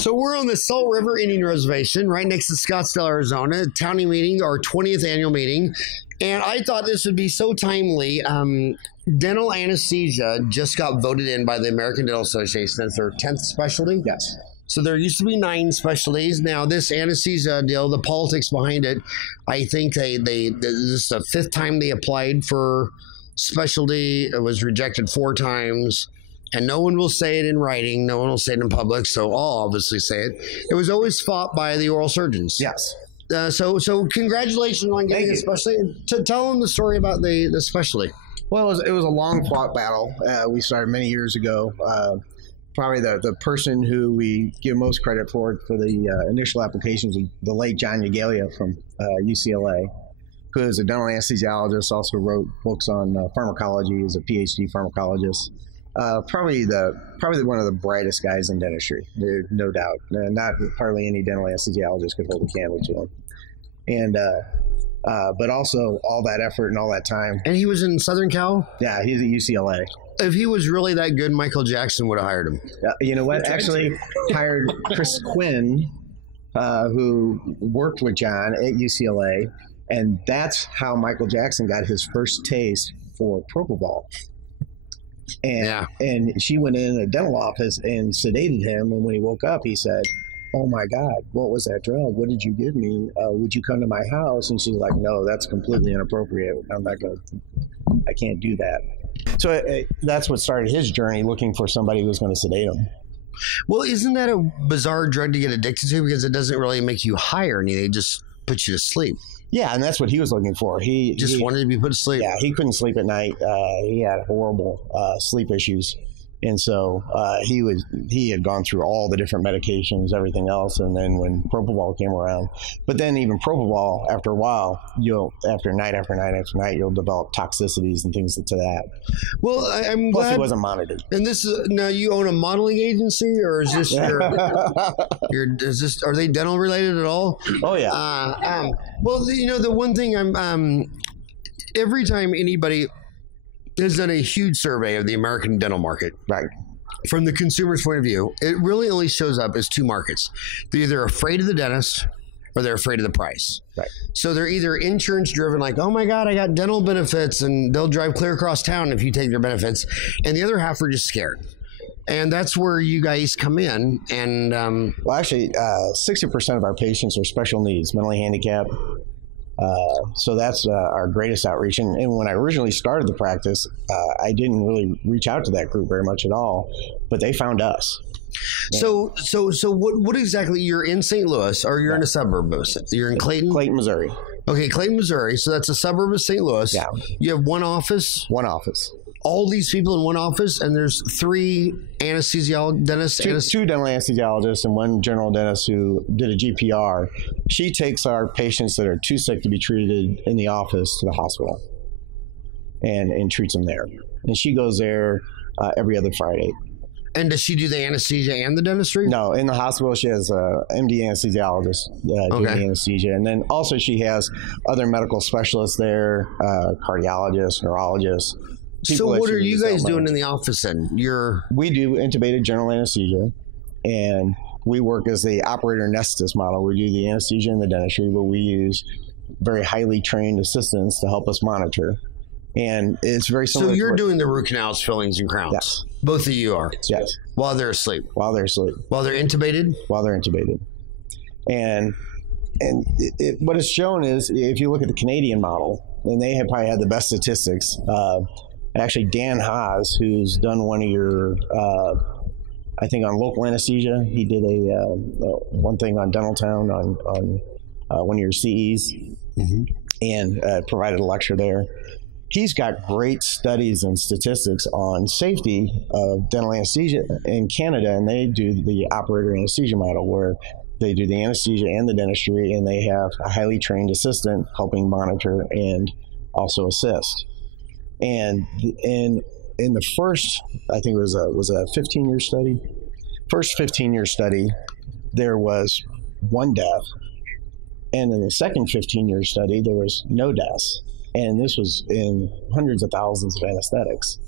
So we're on the Salt River Indian Reservation right next to Scottsdale, Arizona, Townie Meeting, our 20th annual meeting. And I thought this would be so timely. Dental anesthesia just got voted in by the American Dental Association as their 10th specialty. Yes. So there used to be 9 specialties. Now this anesthesia deal, the politics behind it, I think this is the 5th time they applied for specialty. It was rejected 4 times. And no one will say it in writing. No one will say it in public. So I'll obviously say it. It was always fought by the oral surgeons. Yes. So congratulations on getting a specialty. Tell them the story about the specialty. Well, it was a long fought battle. We started many years ago. Probably the person who we give most credit for the initial applications was the late John Yagalia from UCLA, who is a dental anesthesiologist, also wrote books on pharmacology, is a PhD pharmacologist. Probably one of the brightest guys in dentistry, no doubt. Not hardly any dental anesthesiologist could hold a candle to him. And but also all that effort and all that time. And he was in Southern Cal? Yeah, he's at UCLA. If he was really that good, Michael Jackson would have hired him. You know what? Actually, hired Chris Quinn, who worked with John at UCLA, and that's how Michael Jackson got his first taste for propofol. And she went in a dental office and sedated him, and when he woke up, he said, "Oh my God, what was that drug? What did you give me? Would you come to my house?" And she's like, "No, that's completely inappropriate. I can't do that." So that's what started his journey, looking for somebody who was going to sedate him. Well, isn't that a bizarre drug to get addicted to, because it doesn't really make you high or anything? It just puts you to sleep. Yeah, and that's what he was looking for. He wanted to be put to sleep. Yeah, he couldn't sleep at night. He had horrible sleep issues. And so he had gone through all the different medications, everything else, and then when propofol came around, but then even propofol, after a while, after night after night after night, you'll develop toxicities and things to that. Well, I'm Plus, glad. he wasn't monitored. And this is now you own a modeling agency, or is this are they dental related at all? Oh yeah. Well, the one thing every time anybody has done a huge survey of the American dental market. Right. From the consumer's point of view, it really only shows up as 2 markets. They're either afraid of the dentist or they're afraid of the price. Right. So they're either insurance driven, like, oh my God, I got dental benefits, and they'll drive clear across town if you take their benefits. And the other half are just scared. And that's where you guys come in. And well, actually, 60% of our patients are special needs, mentally handicapped. So that's our greatest outreach. And when I originally started the practice, I didn't really reach out to that group very much at all, but they found us. So what exactly, you're in St. Louis, or you're in a suburb of it? You're in Clayton? Clayton, Missouri. Okay, Clayton, Missouri. So that's a suburb of St. Louis. Yeah. You have one office? One office. All these people in one office, and there's 3 anesthesiologists, dentists? Two dental anesthesiologists and 1 general dentist who did a GPR. She takes our patients that are too sick to be treated in the office to the hospital and treats them there. And she goes there every other Friday. And does she do the anesthesia and the dentistry? No, in the hospital she has a MD anesthesiologist doing the anesthesia, and then also she has other medical specialists there, cardiologists, neurologists. So what are you guys doing in the office then? We do intubated general anesthesia, and we work as the operator anesthetist model. We do the anesthesia and the dentistry, but we use very highly trained assistants to help us monitor. And it's very similar. So you're doing the root canals, fillings, and crowns? Yes. Both of you are? Yes. While they're asleep? While they're asleep. While they're intubated? While they're intubated. And what it's shown is, if you look at the Canadian model, and they have probably had the best statistics. Actually, Dan Haas, who's done one of your, I think on local anesthesia, he did one thing on Dental Town on one of your CEs, and provided a lecture there. He's got great studies and statistics on safety of dental anesthesia in Canada, and they do the operator anesthesia model, where they do the anesthesia and the dentistry, and they have a highly trained assistant helping monitor and also assist. And in the first, I think it was a 15-year study. First 15-year study, there was 1 death, and in the second 15-year study, there was no deaths. And this was in hundreds of thousands of anesthetics.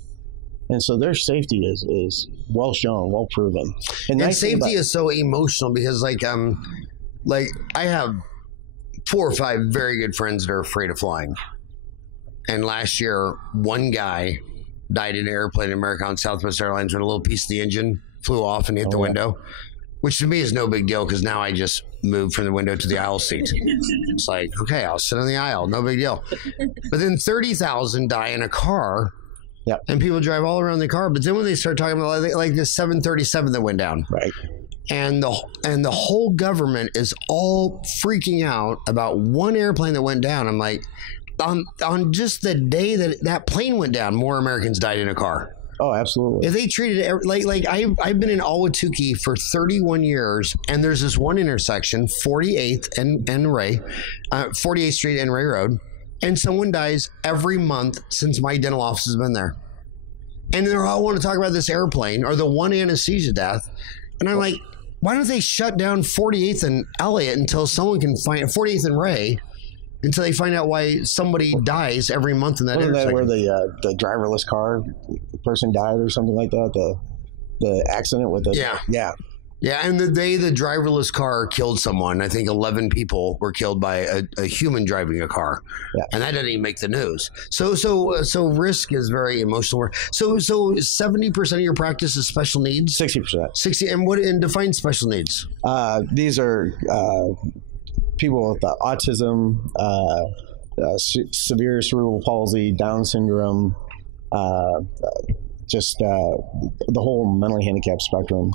And so their safety is well shown, well proven. And safety is so emotional because like I have 4 or 5 very good friends that are afraid of flying. And last year, one guy died in an airplane in America on Southwest Airlines when a little piece of the engine flew off and hit the window, which to me is no big deal because now I just moved from the window to the aisle seat. It's like, okay, I'll sit on the aisle, no big deal. But then 30,000 die in a car. Yep. And people drive all around the car. But then when they start talking about like the 737 that went down. Right. And the whole government is all freaking out about one airplane that went down. I'm like, on just the day that plane went down, more Americans died in a car. Oh, absolutely. If they treated it like I've been in Ahwatukee for 31 years, and there's this one intersection, 48th and Ray, 48th Street and Ray Road, and someone dies every month since my dental office has been there. And they all want to talk about this airplane or the one anesthesia death. And I'm like, why don't they shut down 48th and Elliott until someone can find 48th and Ray until they find out why somebody dies every month in that intersection? Wasn't that where the driverless car person died or something like that? The accident with the yeah. And the day the driverless car killed someone, I think 11 people were killed by a human driving a car, and that didn't even make the news. So risk is very emotional. So 70% of your practice is special needs. 60%. 60. And define special needs. These are people with autism, severe cerebral palsy, Down syndrome, just the whole mentally handicapped spectrum.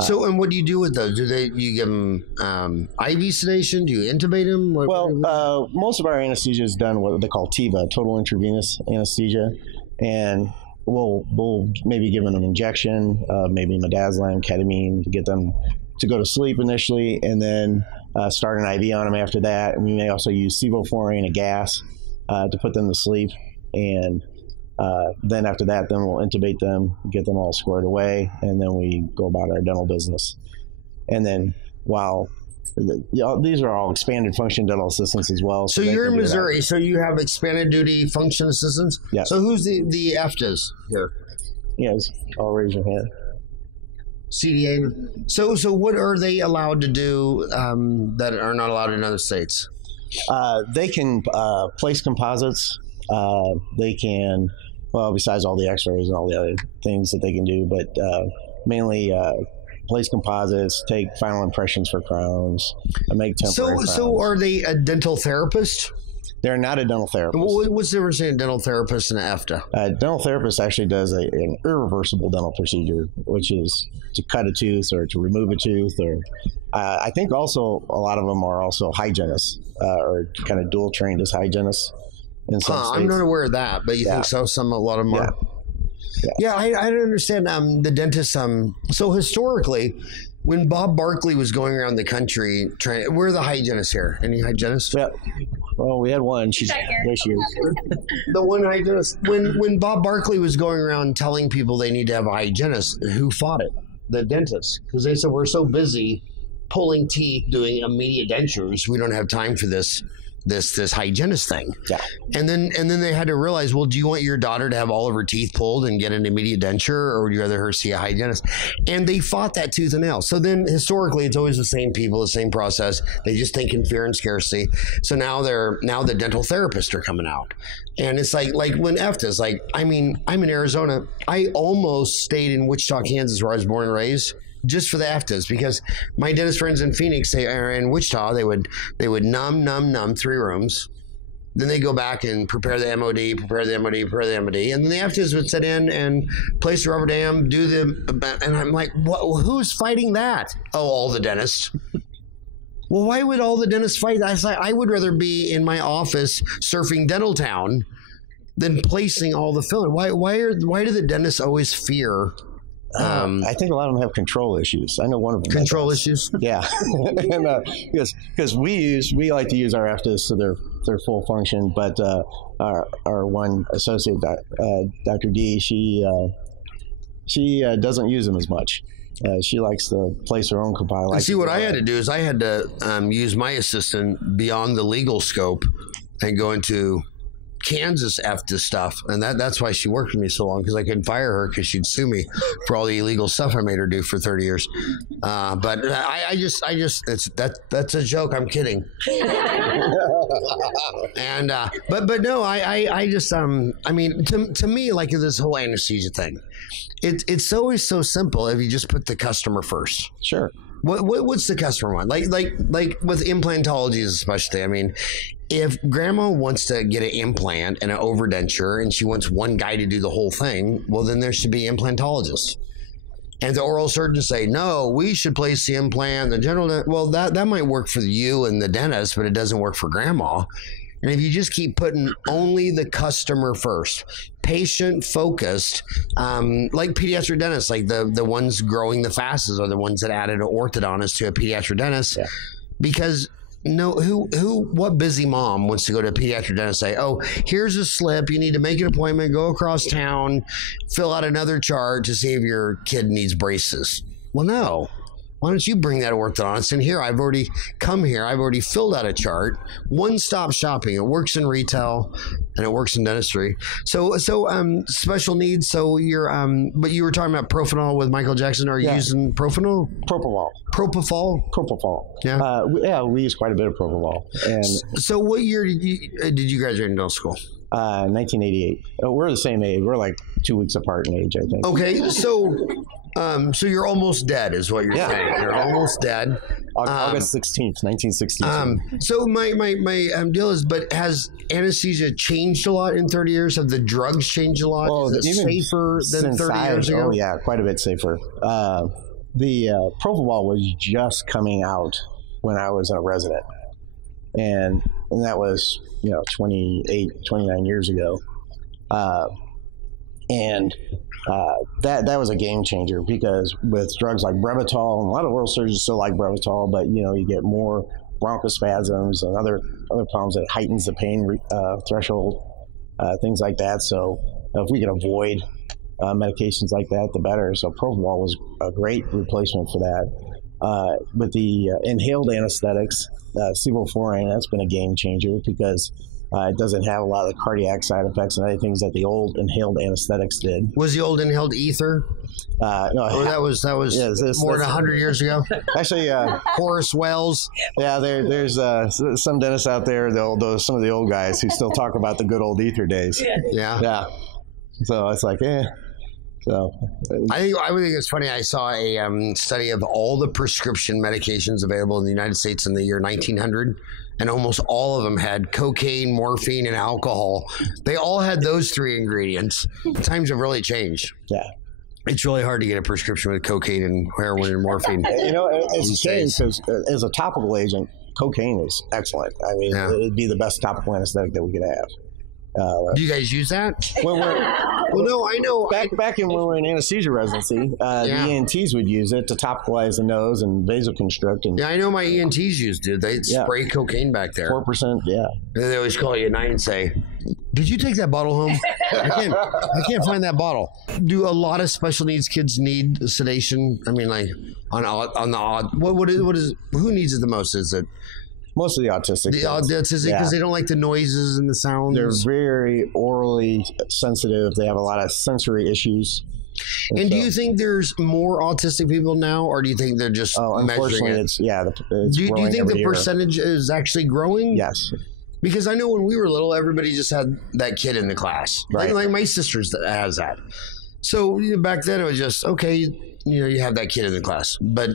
So, and what do you do with those? You give them IV sedation? Do you intubate them? Most of our anesthesia is done what they call TIVA, total intravenous anesthesia, and we'll maybe give them an injection, maybe midazolam, ketamine to get them to go to sleep initially, and then start an IV on them after that. And we may also use sevoflurane, a gas, to put them to sleep, and then after that, then we'll intubate them, get them all squared away, and then we go about our dental business. And then these are all expanded function dental assistants as well. So you're in Missouri, so you have expanded duty function assistants? Yeah. So who's the EFTAs here? Yes, I'll raise your hand. CDA. So what are they allowed to do that are not allowed in other states? They can place composites. They can, besides all the x-rays and all the other things that they can do, but mainly place composites, take final impressions for crowns, make temporary crowns. So are they a dental therapist? They're not a dental therapist. What's the difference between a dental therapist and an EFTA? A dental therapist actually does an irreversible dental procedure, which is to cut a tooth or to remove a tooth. Or I think also a lot of them are also hygienists or kind of dual trained as hygienists. I'm not aware of that, but you think so? A lot of them are. Yeah, I don't understand the dentists. So historically, when Bob Barkley was going around the country, we're the hygienists here. Any hygienists? Yeah. Well, we had one. There she is. The one hygienist. When Bob Barkley was going around telling people they need to have a hygienist, who fought it? The dentists, because they said we're so busy pulling teeth, doing immediate dentures, we don't have time for this hygienist thing. Yeah. And then they had to realize, well, do you want your daughter to have all of her teeth pulled and get an immediate denture, or would you rather her see a hygienist? And they fought that tooth and nail. So then historically it's always the same people, the same process. They just think in fear and scarcity. So now the dental therapists are coming out. And it's like when EFTA's I'm in Arizona. I almost stayed in Wichita, Kansas, where I was born and raised, just for the EFTAs, because my dentist friends in Phoenix, they are in Wichita, they would numb 3 rooms. Then they go back and prepare the MOD, and then the EFTAs would sit in and place the rubber dam, and I'm like, what? Who's fighting that? Oh, all the dentists. Well, why would all the dentists fight that? I would rather be in my office surfing Dental Town than placing all the filler. Why do the dentists always fear? I think a lot of them have control issues. I know one of them. Control issues? Yeah. And because we like to use our EFTAs to their full function, but our one associate, Dr. D, she doesn't use them as much. She likes to place her own compile. See, what I had to do is I had to use my assistant beyond the legal scope and go into Kansas effed this stuff, and that's why she worked with me so long, because I couldn't fire her because she'd sue me for all the illegal stuff I made her do for 30 years. But that's a joke. I'm kidding. And but no, I just I mean, to me, like this whole anesthesia thing, it's always so simple if you just put the customer first. Sure. What's the customer want? Like with implantology especially. I mean, if grandma wants to get an implant and an overdenture and she wants one guy to do the whole thing, well, then there should be implantologists. And the oral surgeons say, no, we should place the implant. The general, well, that might work for you and the dentist, but it doesn't work for grandma. And if you just keep putting only the customer first, patient focused, like pediatric dentists, like the ones growing the fastest are the ones that added an orthodontist to a pediatric dentist. Yeah. Because what busy mom wants to go to a pediatric dentist and say, oh, here's a slip, you need to make an appointment, go across town, fill out another chart to see if your kid needs braces. Well, no. Why don't you bring that orthodontist in here? I've already come here. I've already filled out a chart. One-stop shopping. It works in retail and it works in dentistry. So special needs. So but you were talking about Propanol with Michael Jackson. Are you using Propanol? Propofol. Yeah. We use quite a bit of Propofol. And so what year did you graduate in dental school? 1988. We're the same age. We're like 2 weeks apart in age, I think. Okay, so you're almost dead, is what you're saying. You're almost dead. August 16th, 1962. So my deal is, but has anesthesia changed a lot in 30 years? Have the drugs changed a lot? Well, is it safer than 30 years ago? Oh yeah, quite a bit safer. The Propofol was just coming out when I was a resident, and that was 29 years ago. That was a game changer, because with drugs like Brevitol, and a lot of oral surgeons still like Brevitol, but you get more bronchospasms and other problems that heightens the pain threshold, things like that. So if we can avoid medications like that, the better. So Propofol was a great replacement for that. With the inhaled anesthetics, sevoflurane, that's been a game changer, because it doesn't have a lot of the cardiac side effects and other things that the old inhaled anesthetics did. Was the old inhaled ether? No, that was more than 100 years ago. Actually, Horace Wells. Yeah, there's some dentists out there, some of the old guys who still talk about the good old ether days. Yeah. So it's like, So I would think it's funny. I saw a study of all the prescription medications available in the United States in the year 1900. And almost all of them had cocaine, morphine, and alcohol. They all had those three ingredients. Times have really changed. Yeah. It's really hard to get a prescription with cocaine and heroin and morphine. It's a shame, because as a topical agent, cocaine is excellent. I mean, it'd be the best topical anesthetic that we could have. Do you guys use that? Well, no, I know. Back in when we were in anesthesia residency, the ENTs would use it to topicalize the nose and vasoconstrict. And I know my ENTs used it. They'd spray cocaine back there. 4%, yeah. And they always call you at night and say, "Did you take that bottle home? I can't find that bottle." Do a lot of special needs kids need sedation? I mean, like on the odd. Who needs it the most? Is it? Most of the autistic. The autistic, because they don't like the noises and the sounds. They're very orally sensitive. They have a lot of sensory issues. And do you think there's more autistic people now, or do you think they're just measuring it? It's do you think the percentage is actually growing? Yes. Because I know when we were little, everybody just had that kid in the class. Right. Like my sister's that has that. So back then it was just, okay, you have that kid in the class, but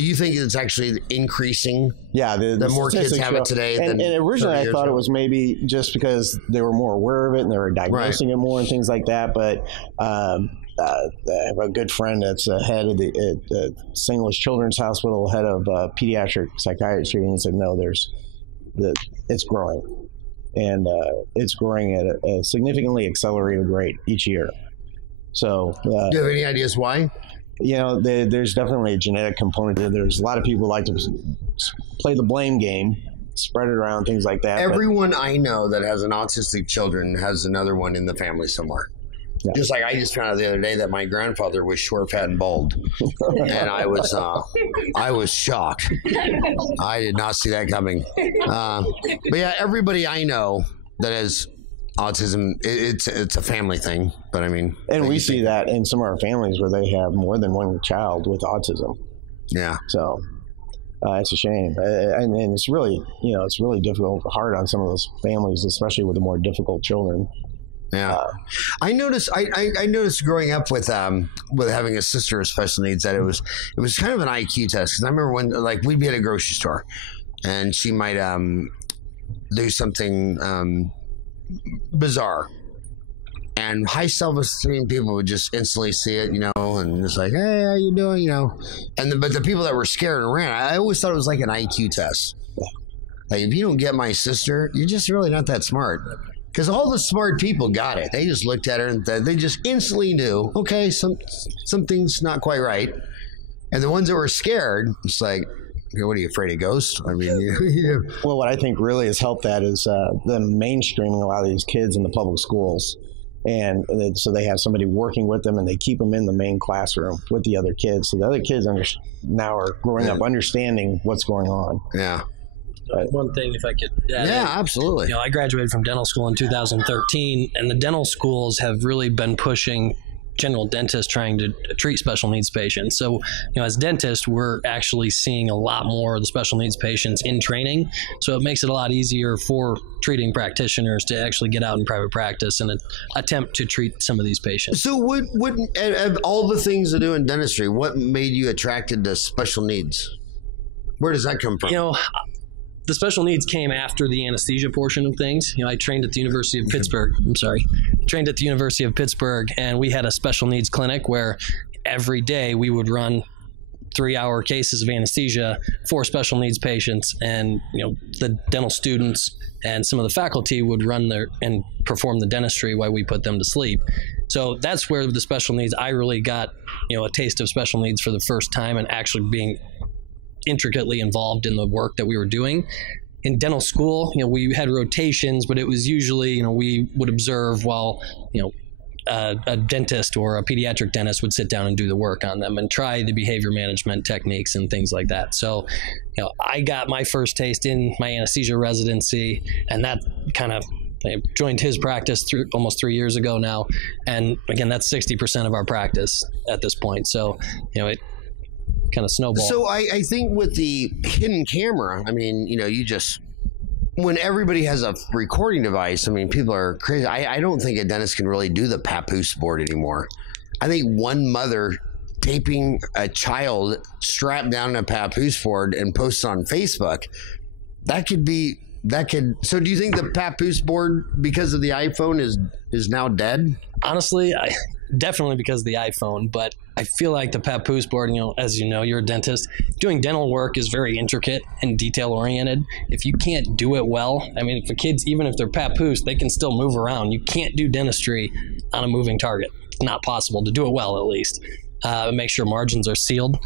you think it's actually increasing? Yeah, the more kids have it today. And originally, I thought it was maybe just because they were more aware of it and they were diagnosing it more and things like that. But I have a good friend that's head of the St. Louis Children's Hospital, head of pediatric psychiatry, and he said, no, it's growing, and it's growing at a significantly accelerated rate each year. So, do you have any ideas why? There's definitely a genetic component there. There's a lot of people who like to play the blame game, spread it around, things like that. Everyone I know that has an autistic children has another one in the family somewhere. Yeah. Just like I just found out the other day that my grandfather was short, fat, and bald, and I was shocked. I did not see that coming. But yeah, everybody I know that has autism, it's a family thing, but I mean, and we see that in some of our families where they have more than one child with autism. Yeah. So it's a shame, and it's really, it's really difficult, hard on some of those families, especially with the more difficult children. Yeah, I noticed. I noticed growing up with having a sister with special needs that it was kind of an IQ test. Because I remember when we'd be at a grocery store, and she might do something bizarre, and high self-esteem people would just instantly see it, and just like, hey, how you doing, but the people that were scared and ran, I always thought it was like an IQ test. Like, if you don't get my sister, you're just really not that smart. Because all the smart people got it. They just looked at her and they just instantly knew, okay, something's not quite right. And the ones that were scared, it's like, what are you, afraid of ghosts? I mean, Well, what I think really has helped that is them mainstreaming a lot of these kids in the public schools. And so they have somebody working with them, and they keep them in the main classroom with the other kids. So the other kids now are growing up understanding what's going on. Yeah. One thing, if I could add in, absolutely. I graduated from dental school in 2013, and the dental schools have really been pushing general dentists trying to treat special needs patients. So, as dentists, we're actually seeing a lot more of the special needs patients in training. So it makes it a lot easier for treating practitioners to actually get out in private practice and attempt to treat some of these patients. So what of all the things to do in dentistry, what made you attracted to special needs? Where does that come from? The special needs came after the anesthesia portion of things. I trained at the University of Pittsburgh. Trained at the University of Pittsburgh, and we had a special needs clinic where every day we would run 3-hour cases of anesthesia for special needs patients, and the dental students and some of the faculty would run there and perform the dentistry while we put them to sleep. So that's where the special needs, I really got a taste of special needs for the first time, and actually being intricately involved in the work that we were doing. In dental school, we had rotations, but it was usually, we would observe while, a dentist or a pediatric dentist would sit down and do the work on them and try the behavior management techniques and things like that. So, I got my first taste in my anesthesia residency, and that kind of, I joined his practice almost 3 years ago now. And again, that's 60% of our practice at this point. So, it kind of snowball. So I think with the hidden camera, I mean, when everybody has a recording device, I mean, people are crazy. I don't think a dentist can really do the papoose board anymore. I think one mother taping a child strapped down a papoose board and posts on Facebook, so do you think the papoose board, because of the iPhone, is now dead? Honestly, definitely because of the iPhone, but I feel like the papoose board, as you're a dentist, doing dental work is very intricate and detail oriented. If you can't do it well, I mean, for kids, even if they're papoose, they can still move around. You can't do dentistry on a moving target. It's not possible to do it well, at least. Make sure margins are sealed.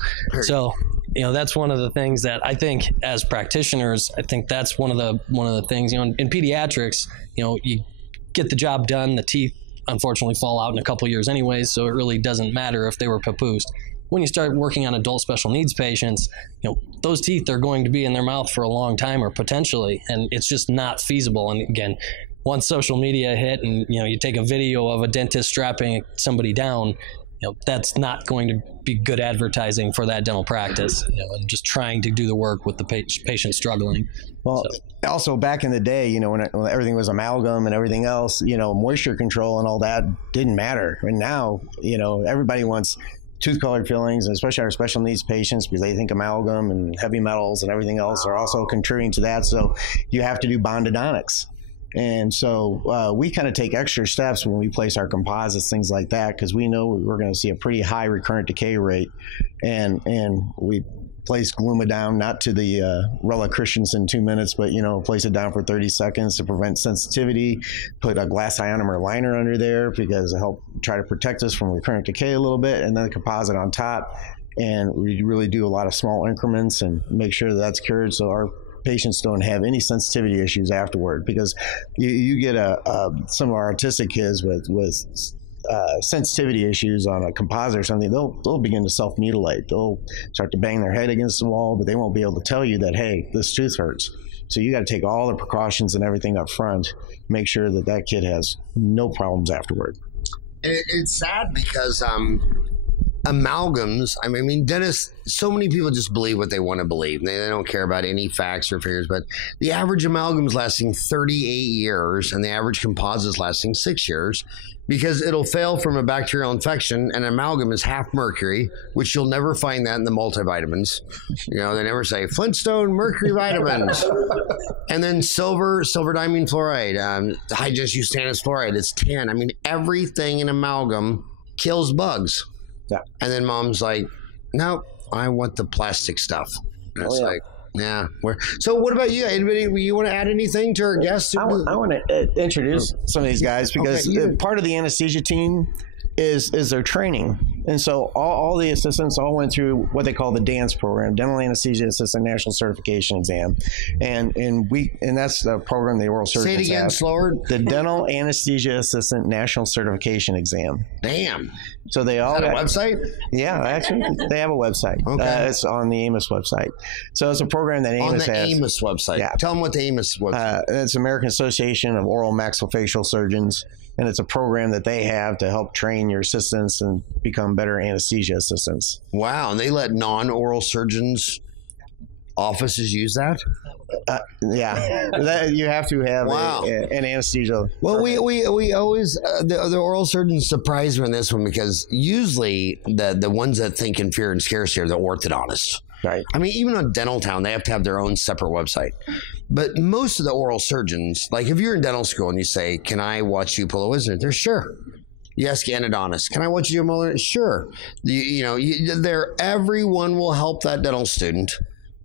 So, that's one of the things that I think as practitioners, I think that's one of the things, in pediatrics, you get the job done, the teeth unfortunately fall out in a couple years anyways, so it really doesn't matter if they were papoosed. When you start working on adult special needs patients, those teeth are going to be in their mouth for a long time, or potentially, and it's just not feasible. And again, once social media hit and you take a video of a dentist strapping somebody down, that's not going to be good advertising for that dental practice, and just trying to do the work with the patient struggling. Well, also back in the day, when everything was amalgam and everything else, moisture control and all that didn't matter. And now, everybody wants tooth colored fillings, and especially our special needs patients, because they think amalgam and heavy metals and everything else are also contributing to that. So you have to do bondodontics. And so we kind of take extra steps when we place our composites, things like that, because we know we're going to see a pretty high recurrent decay rate. And we place Gluma down, not to the Rella Christensen 2 minutes, but, place it down for 30 seconds to prevent sensitivity, put a glass ionomer liner under there because it help try to protect us from recurrent decay a little bit, and then a composite on top. And we really do a lot of small increments and make sure that's cured so our patients don't have any sensitivity issues afterward, because you get some of our autistic kids with sensitivity issues on a composite or something, they'll begin to self-mutilate. They'll start to bang their head against the wall, but they won't be able to tell you that, hey, this tooth hurts. So you got to take all the precautions and everything up front, make sure that that kid has no problems afterward. It's sad because amalgams, I mean, dentists, so many people just believe what they want to believe. They don't care about any facts or figures, but the average amalgam is lasting 38 years and the average composite is lasting 6 years because it'll fail from a bacterial infection, and amalgam is half mercury, which you'll never find that in the multivitamins. You know, they never say Flintstone mercury vitamins. And then silver diamine fluoride, hygienist use stannous fluoride, it's 10. I mean, everything in amalgam kills bugs. Yeah. And then mom's like, no, I want the plastic stuff. And it's like, yeah. So what about you? Anybody, you want to add anything to our guests? I want to introduce some of these guys because part of the anesthesia team is their training. And so all the assistants all went through what they call the DANCE program, Dental Anesthesia Assistant National Certification Exam. And that's the program the oral surgeons have. Say it again, slower. The Dental Anesthesia Assistant National Certification Exam. Damn. So they all got a website? Yeah, actually, they have a website. Okay. It's on the AMOS website. So it's a program that AMOS has. On the AMOS website. Yeah. Tell them what the AMOS website is. It's American Association of Oral Maxillofacial Surgeons. And it's a program that they have to help train your assistants and become better anesthesia assistants. Wow. And they let non-oral surgeons offices use that? Yeah. You have to have an anesthesia. Well, we always, the oral surgeons surprise me on this one because usually the ones that think in fear and scarcity are the orthodontists. Right. I mean, even on Dental Town, they have to have their own separate website. But most of the oral surgeons, like if you're in dental school and you say, can I watch you pull a wisdom? They're sure. You ask an endodontist, can I watch you do a molar? Sure. Everyone will help that dental student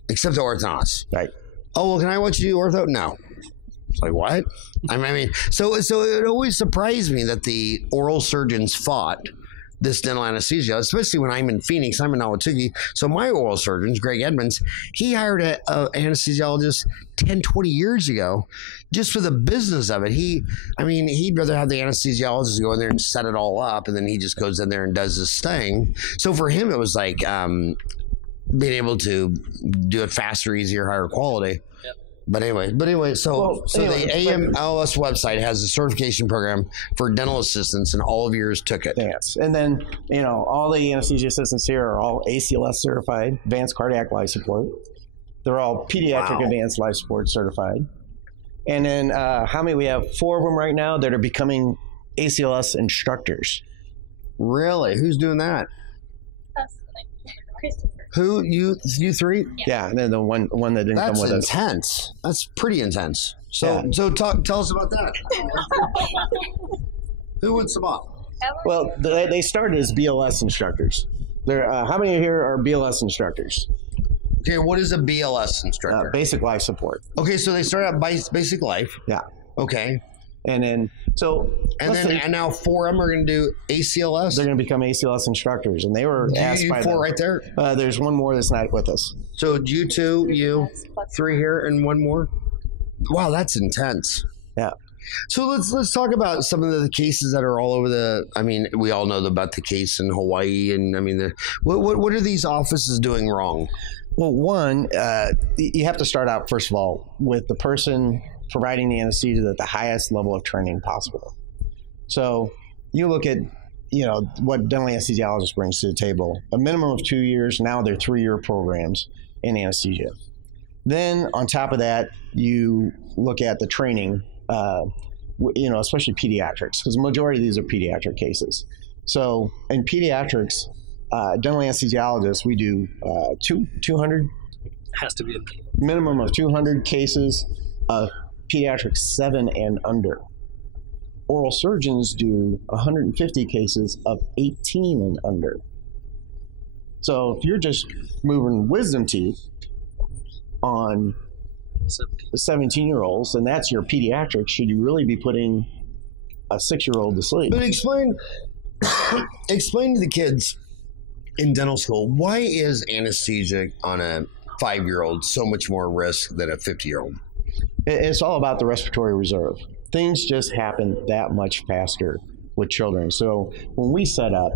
except the orthodontist. Right. Oh, well, can I watch you do ortho? No. It's like, what? I mean, so it always surprised me that the oral surgeons fought this dental anesthesia, especially when I'm in Phoenix. I'm in Ahwatukee. So my oral surgeon, Greg Edmonds, he hired an anesthesiologist 10, 20 years ago just for the business of it. He'd rather have the anesthesiologist go in there and set it all up, and then he just goes in there and does his thing. So for him, it was like being able to do it faster, easier, higher quality. Yep. But anyway, so the AMLS website has a certification program for dental assistants, and all of yours took it. Yes. And then, all the anesthesia assistants here are all ACLS certified, advanced cardiac life support. They're all pediatric advanced life support certified. And then how many? We have 4 of them right now that are becoming ACLS instructors. Really? Who's doing that? Who, you 3? Yeah, and then the one that didn't come with us. That's intense. That's pretty intense. So tell us about that. Who wants them up? Well, they started as BLS instructors. How many here are BLS instructors? Okay, what is a BLS instructor? Basic life support. Okay, so they start out by basic life. Yeah. Okay. And then, and now 4 of them are going to do ACLS? They're going to become ACLS instructors. And they were asked by 4 right there? There's one more that's not with us. So you 2, you 3 here, and 1 more? Wow, that's intense. Yeah. So let's talk about some of the cases that are all over we all know about the case in Hawaii. And what are these offices doing wrong? Well, one, you have to start out, first of all, with the person providing the anesthesia at the highest level of training possible. So you look at, what dental anesthesiologist brings to the table. A minimum of 2 years. Now they're 3-year programs in anesthesia. Then on top of that, you look at the training, especially pediatrics, because the majority of these are pediatric cases. So in pediatrics, dental anesthesiologists, we do 200. Has to be a minimum of 200 cases of pediatrics 7 and under. Oral surgeons do 150 cases of 18 and under. So if you're just moving wisdom teeth on 17-year-olds, and that's your pediatrics, should you really be putting a 6-year-old to sleep? But explain to the kids in dental school, why is anesthesia on a 5-year-old so much more risk than a 50-year-old? It's all about the respiratory reserve. Things just happen that much faster with children. So when we set up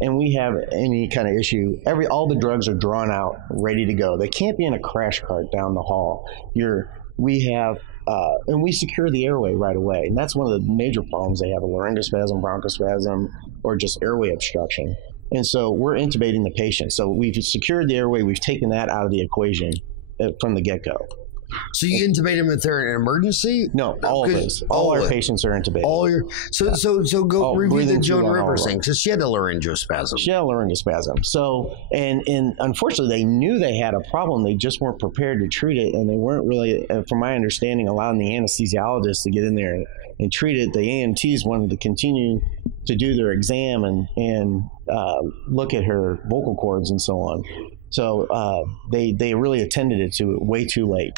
and we have any kind of issue, all the drugs are drawn out, ready to go. They can't be in a crash cart down the hall. Your we have, and we secure the airway right away. And that's one of the major problems they have, a laryngospasm, bronchospasm, or just airway obstruction. And so we're intubating the patient. So we've secured the airway. We've taken that out of the equation from the get-go. So you intubate them if they're in an emergency? No, all of those. All our patients are intubated. All your so go review the Joan Rivers thing, because she had a laryngospasm. She had a laryngospasm. So and unfortunately they knew they had a problem. They just weren't prepared to treat it, and they weren't really, from my understanding, allowing the anesthesiologist to get in there and treat it. The AMTs wanted to continue to do their exam and look at her vocal cords and so on. So they really attended it to way too late.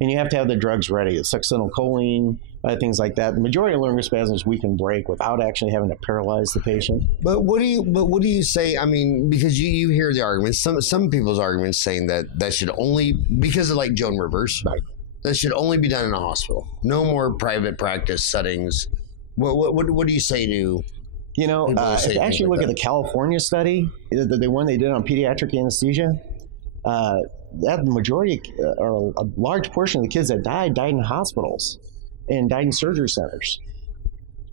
And you have to have the drugs ready, succinylcholine, things like that. The majority of laryngospasms we can break without actually having to paralyze the patient. But what do you say? I mean, because you hear the arguments, some people's arguments saying that should only, because of like Joan Rivers, right, that should only be done in a hospital. No more private practice settings. What do you say to? You know, if you actually look at the California study, the one they did on pediatric anesthesia, that the majority or a large portion of the kids that died in hospitals and died in surgery centers.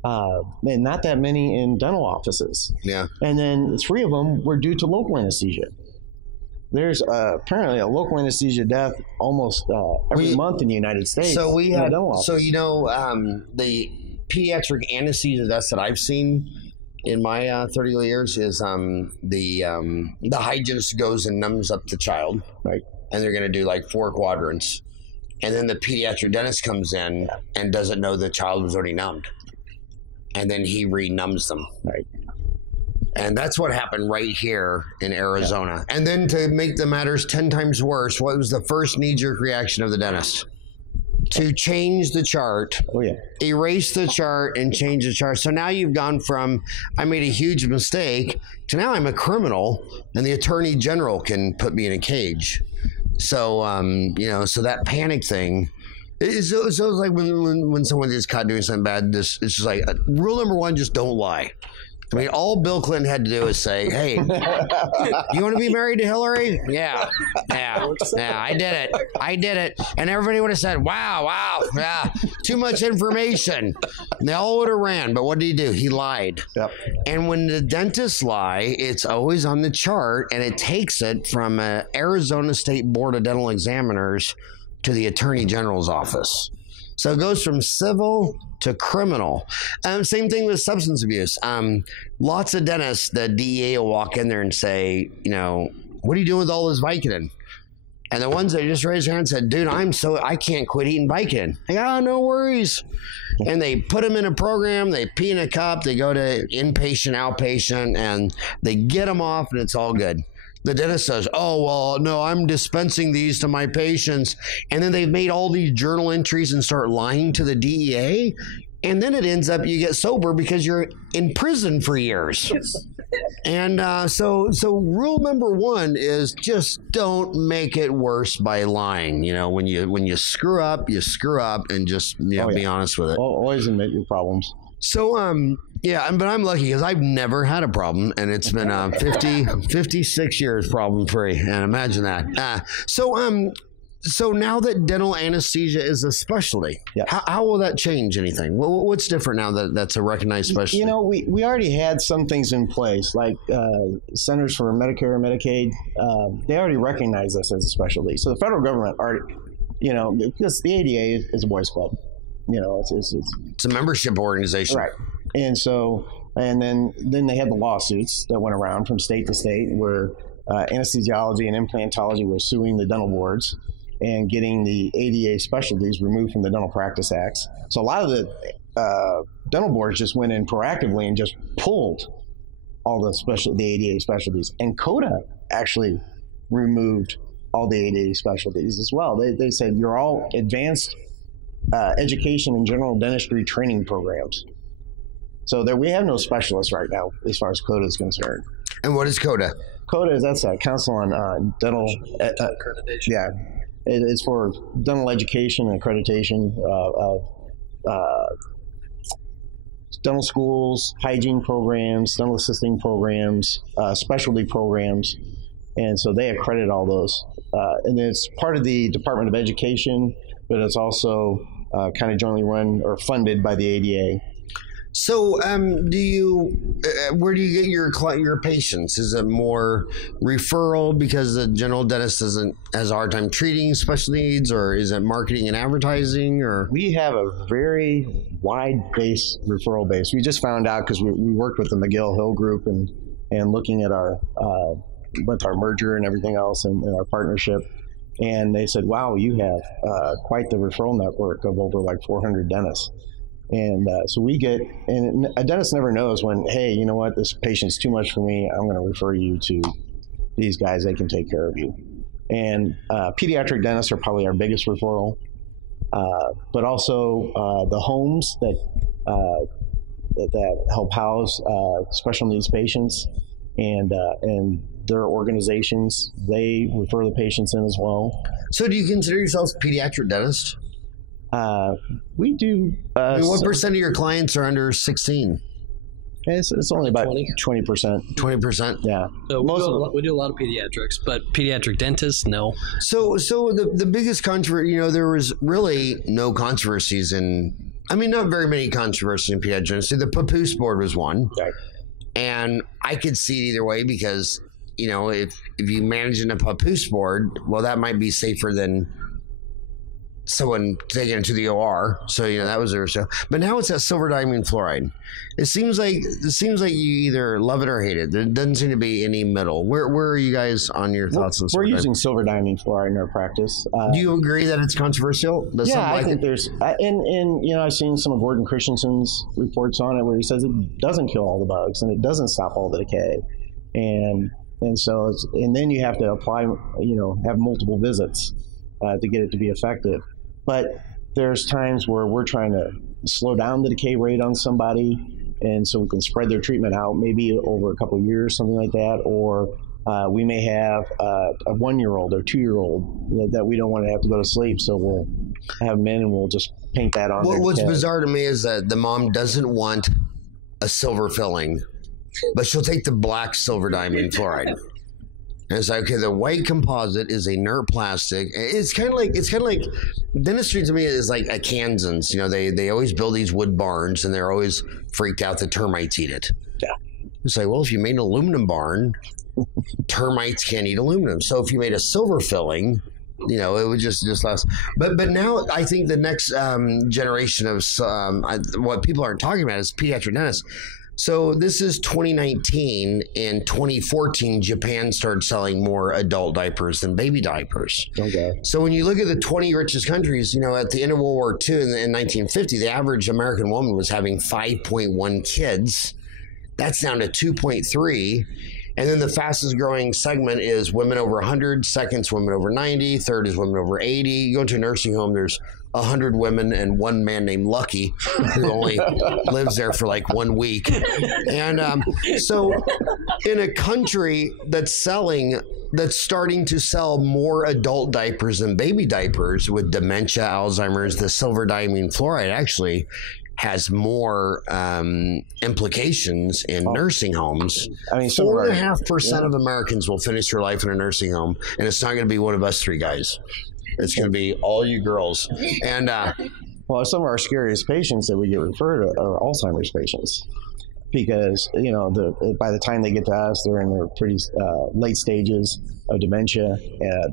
And not that many in dental offices. Yeah. And then 3 of them were due to local anesthesia. There's apparently a local anesthesia death almost every month in the United States. So we had, so you know, the pediatric anesthesia deaths that I've seen in my 30 years is the hygienist goes and numbs up the child, right? And they're going to do like 4 quadrants, and then the pediatric dentist comes in and doesn't know the child was already numbed, and then he re-numbs them, right? And that's what happened right here in Arizona. Yeah. And then to make the matters 10 times worse, what was the first knee-jerk reaction of the dentist? To change the chart, erase the chart and change the chart. So now you've gone from, I made a huge mistake, to now I'm a criminal and the attorney general can put me in a cage. So, you know, so that panic thing, it's like when someone gets caught doing something bad, it's just like, rule number 1, just don't lie. I mean, all Bill Clinton had to do is say, hey, you want to be married to Hillary? Yeah, I did it. And everybody would have said, wow, yeah, too much information. And they all would have ran. But what did he do? He lied. Yep. And when the dentists lie, it's always on the chart, and it takes it from Arizona State Board of Dental Examiners to the Attorney General's office. So it goes from civil to criminal. Same thing with substance abuse. Lots of dentists, the DEA will walk in there and say, you know, what are you doing with all this Vicodin? And the ones that just raised their hand and said, dude, I can't quit eating Vicodin. Like, oh, no worries. And they put them in a program, they pee in a cup, they go to inpatient, outpatient, and they get them off, and it's all good. The dentist says, oh, well, no, I'm dispensing these to my patients. And then they've made all these journal entries and start lying to the DEA. And then it ends up you get sober because you're in prison for years. And so rule number 1 is just don't make it worse by lying. You know, when you screw up, and just be honest with it. Always admit your problems. So, yeah, but I'm lucky because I've never had a problem, and it's been 56 years problem-free, and imagine that. So now that dental anesthesia is a specialty, how will that change anything? What's different now that that's a recognized specialty? You know, we already had some things in place, like Centers for Medicare and Medicaid. They already recognize us as a specialty. So the federal government already, you know, because the ADA is a boys' club. You know, it's a membership organization, right? And so, and then they had the lawsuits that went around from state to state, where anesthesiology and implantology were suing the dental boards and getting the ADA specialties removed from the Dental Practice Acts. So a lot of the dental boards just went in proactively and just pulled all the ADA specialties, and CODA actually removed all the ADA specialties as well. They said you're all advanced education and general dentistry training programs. So we have no specialists right now as far as CODA is concerned. And what is CODA? CODA that's a Council on Dental Accreditation. Yeah, it's for dental education and accreditation of dental schools, hygiene programs, dental assisting programs, specialty programs, and so they accredit all those. And it's part of the Department of Education. but it's also kind of jointly run or funded by the ADA. So, do you? Where do you get your patients? Is it more referral because the general dentist has a hard time treating special needs, or is it marketing and advertising? Or we have a very wide base referral base. We just found out because we worked with the McGill Hill Group and looking at our with our merger and everything else and our partnership, and they said, "Wow, you have quite the referral network of over like 400 dentists." And so we get, and a dentist never knows when, hey, you know what, this patient's too much for me. I'm going to refer you to these guys. They can take care of you. And pediatric dentists are probably our biggest referral, but also the homes that help house special needs patients and their organizations, they refer the patients in as well. So do you consider yourself a pediatric dentist? We do. What percent of your clients are under 16? It's only about 20%. 20%? Yeah. So we do a lot of pediatrics, but pediatric dentists, no. So the biggest controversy, there was really no controversies not very many controversies in pediatric dentistry. The papoose board was one. Right. And I could see it either way because, if you manage in a papoose board, well, that might be safer than someone taking it to the OR. So, that was there. So, but now it's that silver diamine fluoride. It seems like you either love it or hate it. There doesn't seem to be any middle. Where are you guys on your thoughts on silver diamine? We're using silver diamine fluoride in our practice. Do you agree that it's controversial? I think there's, and I've seen some of Gordon Christensen's reports on it where he says it doesn't kill all the bugs and it doesn't stop all the decay. And so, and then you have to apply, have multiple visits to get it to be effective. But there's times where we're trying to slow down the decay rate on somebody, and so we can spread their treatment out maybe over a couple of years, something like that. Or we may have a 1-year-old or 2-year-old that we don't want to have to go to sleep, so we'll have them in and we'll just paint that on. What's bizarre to me is that the mom doesn't want a silver filling, but she'll take the black silver diamine fluoride. And it's like, okay, the white composite is a inert plastic. It's kind of like dentistry to me is like a Kansans. They always build these wood barns and they're always freaked out that termites eat it. Yeah. It's like, well, if you made an aluminum barn, termites can't eat aluminum. So if you made a silver filling, it would just last. But now I think the next generation of what people aren't talking about is pediatric dentists. So this is 2019. In 2014, Japan started selling more adult diapers than baby diapers. Okay. So when you look at the 20 richest countries, at the end of World War II in 1950, the average American woman was having 5.1 kids. That's down to 2.3. And then the fastest growing segment is women over 100, second's women over 90, third is women over 80. You go into a nursing home, there's 100 women and one man named Lucky who only lives there for like 1 week. And so in a country that's starting to sell more adult diapers than baby diapers with dementia, Alzheimer's, the silver diamine fluoride actually has more implications in nursing homes. 4.5% of Americans will finish their life in a nursing home, and it's not going to be one of us three guys. It's going to be all you girls. And well, some of our scariest patients that we get referred to are Alzheimer's patients, because by the time they get to us, they're in their pretty late stages of dementia.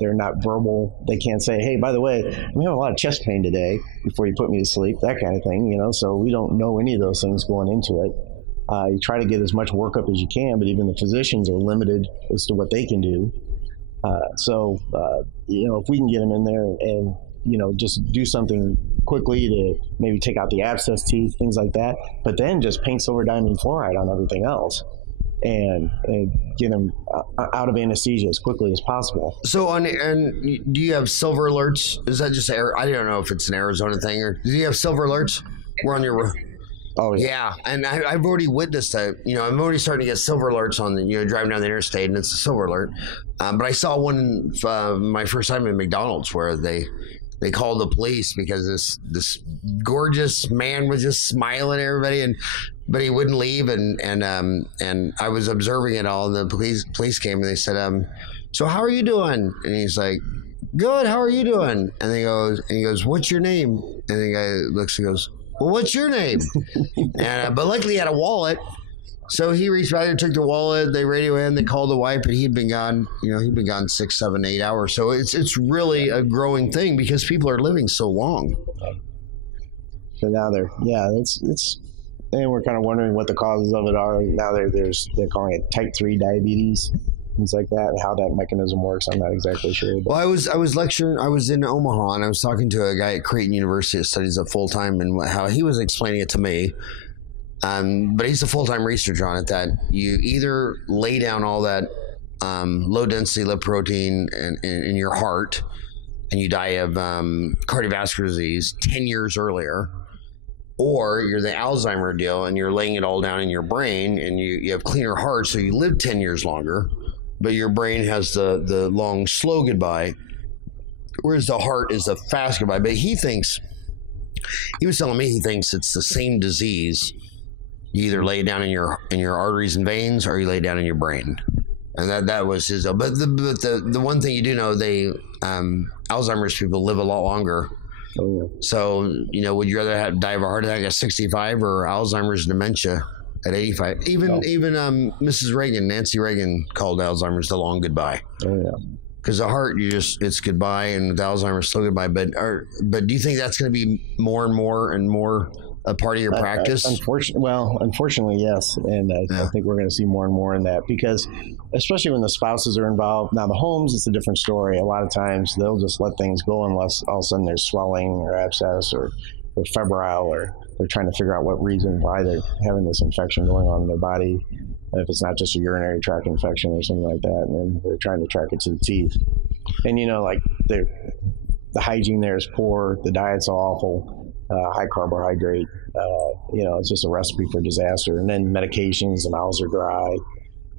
They're not verbal. They can't say, hey, by the way, I'm having a lot of chest pain today before you put me to sleep, that kind of thing, so we don't know any of those things going into it. You try to get as much workup as you can, but even the physicians are limited as to what they can do. So if we can get them in there and just do something quickly to maybe take out the abscess teeth, things like that, but then just paint silver diamine fluoride on everything else and get them out of anesthesia as quickly as possible. So and do you have silver alerts? Is that just I don't know if it's an Arizona thing, or do you have silver alerts? We're on your... Oh, yeah. And I've already witnessed that. I'm already starting to get silver alerts on driving down the interstate, and it's a silver alert. But I saw one my first time in McDonald's where they called the police because this gorgeous man was just smiling at everybody, but he wouldn't leave, and I was observing it all. And the police came and they said, "So how are you doing?" And he's like, Good. How are you doing? And he goes, what's your name? And the guy looks and goes, well, what's your name? And but luckily he had a wallet. So he reached out there, took the wallet, they radio in, they called the wife, and he'd been gone, he'd been gone 6, 7, 8 hours. So it's really a growing thing because people are living so long. So now they're and we're kind of wondering what the causes of it are. Now they're calling it type 3 diabetes, things like that, and how that mechanism works. I'm not exactly sure. Well, I was lecturing, I was in Omaha, and I was talking to a guy at Creighton University that studies it full time, and how he was explaining it to me. But he's a full-time researcher on it, that you either lay down all that low-density lipoprotein in your heart and you die of cardiovascular disease 10 years earlier, or you're the Alzheimer deal and you're laying it all down in your brain and you have cleaner heart, so you live 10 years longer, but your brain has the long, slow goodbye, whereas the heart is the fast goodbye. But he was telling me he thinks it's the same disease. You either lay it down in your arteries and veins, or you lay it down in your brain, and that was his. But the one thing you do know, Alzheimer's people live a lot longer. Oh, yeah. So would you rather die of a heart attack at 65 or Alzheimer's dementia at 85? Even Mrs. Reagan, Nancy Reagan, called Alzheimer's the long goodbye. Oh yeah. Because the heart, it's goodbye, and the Alzheimer's slow goodbye. But do you think that's going to be more and more a part of your practice? Unfortunately, yes. And I think we're going to see more and more in that, because especially when the spouses are involved. Now, the homes, it's a different story. A lot of times they'll just let things go unless all of a sudden there's swelling or abscess or they're febrile, or they're trying to figure out what reason why they're having this infection going on in their body. If it's not just a urinary tract infection or something like that, and then they're trying to track it to the teeth. And, the hygiene there is poor, the diet's awful. High carbohydrate, it's just a recipe for disaster. And then medications, the mouths are dry.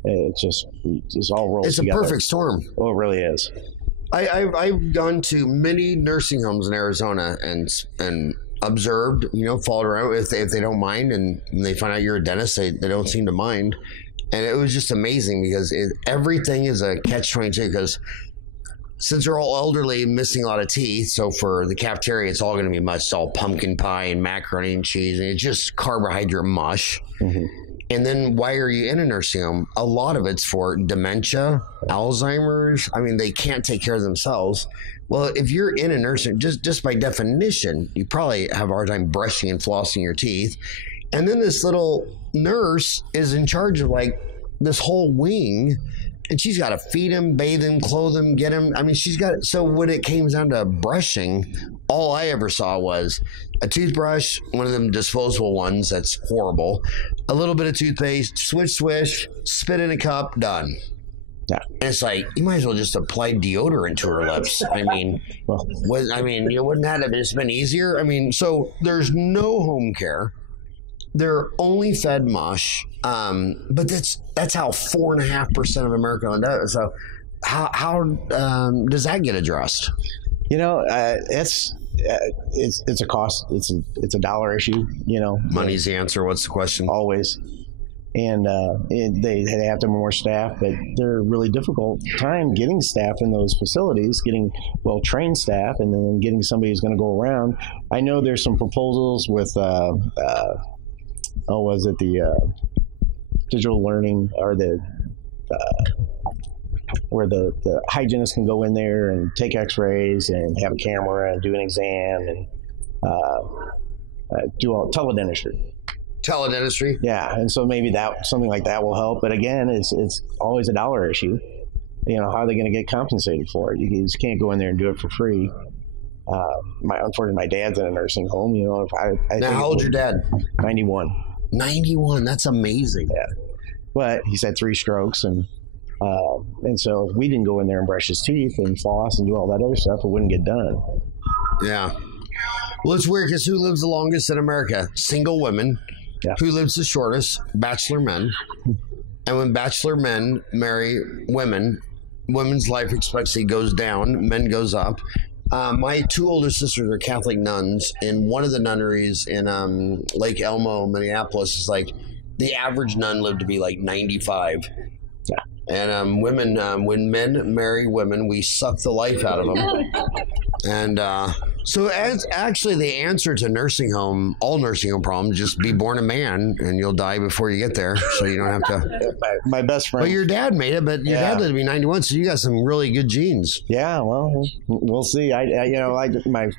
It's all rolled together. It's a perfect storm. Oh, it really is. I've gone to many nursing homes in Arizona and observed, followed around if they don't mind, and when they find out you're a dentist, they don't seem to mind. And it was just amazing because everything is a catch-22, because since they're all elderly, missing a lot of teeth, so for the cafeteria, it's all going to be much. It's all pumpkin pie and macaroni and cheese, and it's just carbohydrate mush. Mm-hmm. And then why are you in a nursing home? A lot of it's for dementia, Alzheimer's. I mean, they can't take care of themselves. Well, if you're in a nursing, just by definition, you probably have a hard time brushing and flossing your teeth. And then this little nurse is in charge of this whole wing. And she's got to feed him, bathe him, clothe him, get him. I mean, so when it came down to brushing, all I ever saw was a toothbrush, one of them disposable ones that's horrible, a little bit of toothpaste, swish, spit in a cup, done. Yeah. And it's you might as well just apply deodorant to her lips. I mean, wouldn't that have just been easier? I mean, so there's no home care. They're only fed mush, but that's how 4.5% of America does. So how does that get addressed? It's a cost. It's a dollar issue. Money's the answer. What's the question? Always. And they have to have more staff, but they're a really difficult time getting staff in those facilities, getting well-trained staff, and then getting somebody who's going to go around. I know there's some proposals with the digital learning, or where the hygienist can go in there and take x-rays and have a camera and do an exam and do all teledentistry. Yeah, and so maybe something like that will help. But again, it's always a dollar issue. How are they going to get compensated for it? You just can't go in there and do it for free. Unfortunately, my dad's in a nursing home. Now, how old's your dad? 91. 91. That's amazing. Yeah, but he's had 3 strokes, and so if we didn't go in there and brush his teeth and floss and do all that other stuff, it wouldn't get done. Yeah. Well, it's weird because who lives the longest in America? Single women. Yeah. Who lives the shortest? Bachelor men. And when bachelor men marry women, women's life expectancy goes down, men goes up. My 2 older sisters are Catholic nuns, and one of the nunneries in Lake Elmo, Minneapolis, is the average nun lived to be 95. Yeah. And women, when men marry women, we suck the life out of them. And so as actually the answer to nursing home, all nursing home problems, just be born a man and you'll die before you get there. So you don't have to. My best friend. But your dad made it, but your dad lived to be 91, so you got some really good genes. Yeah, well, we'll see. My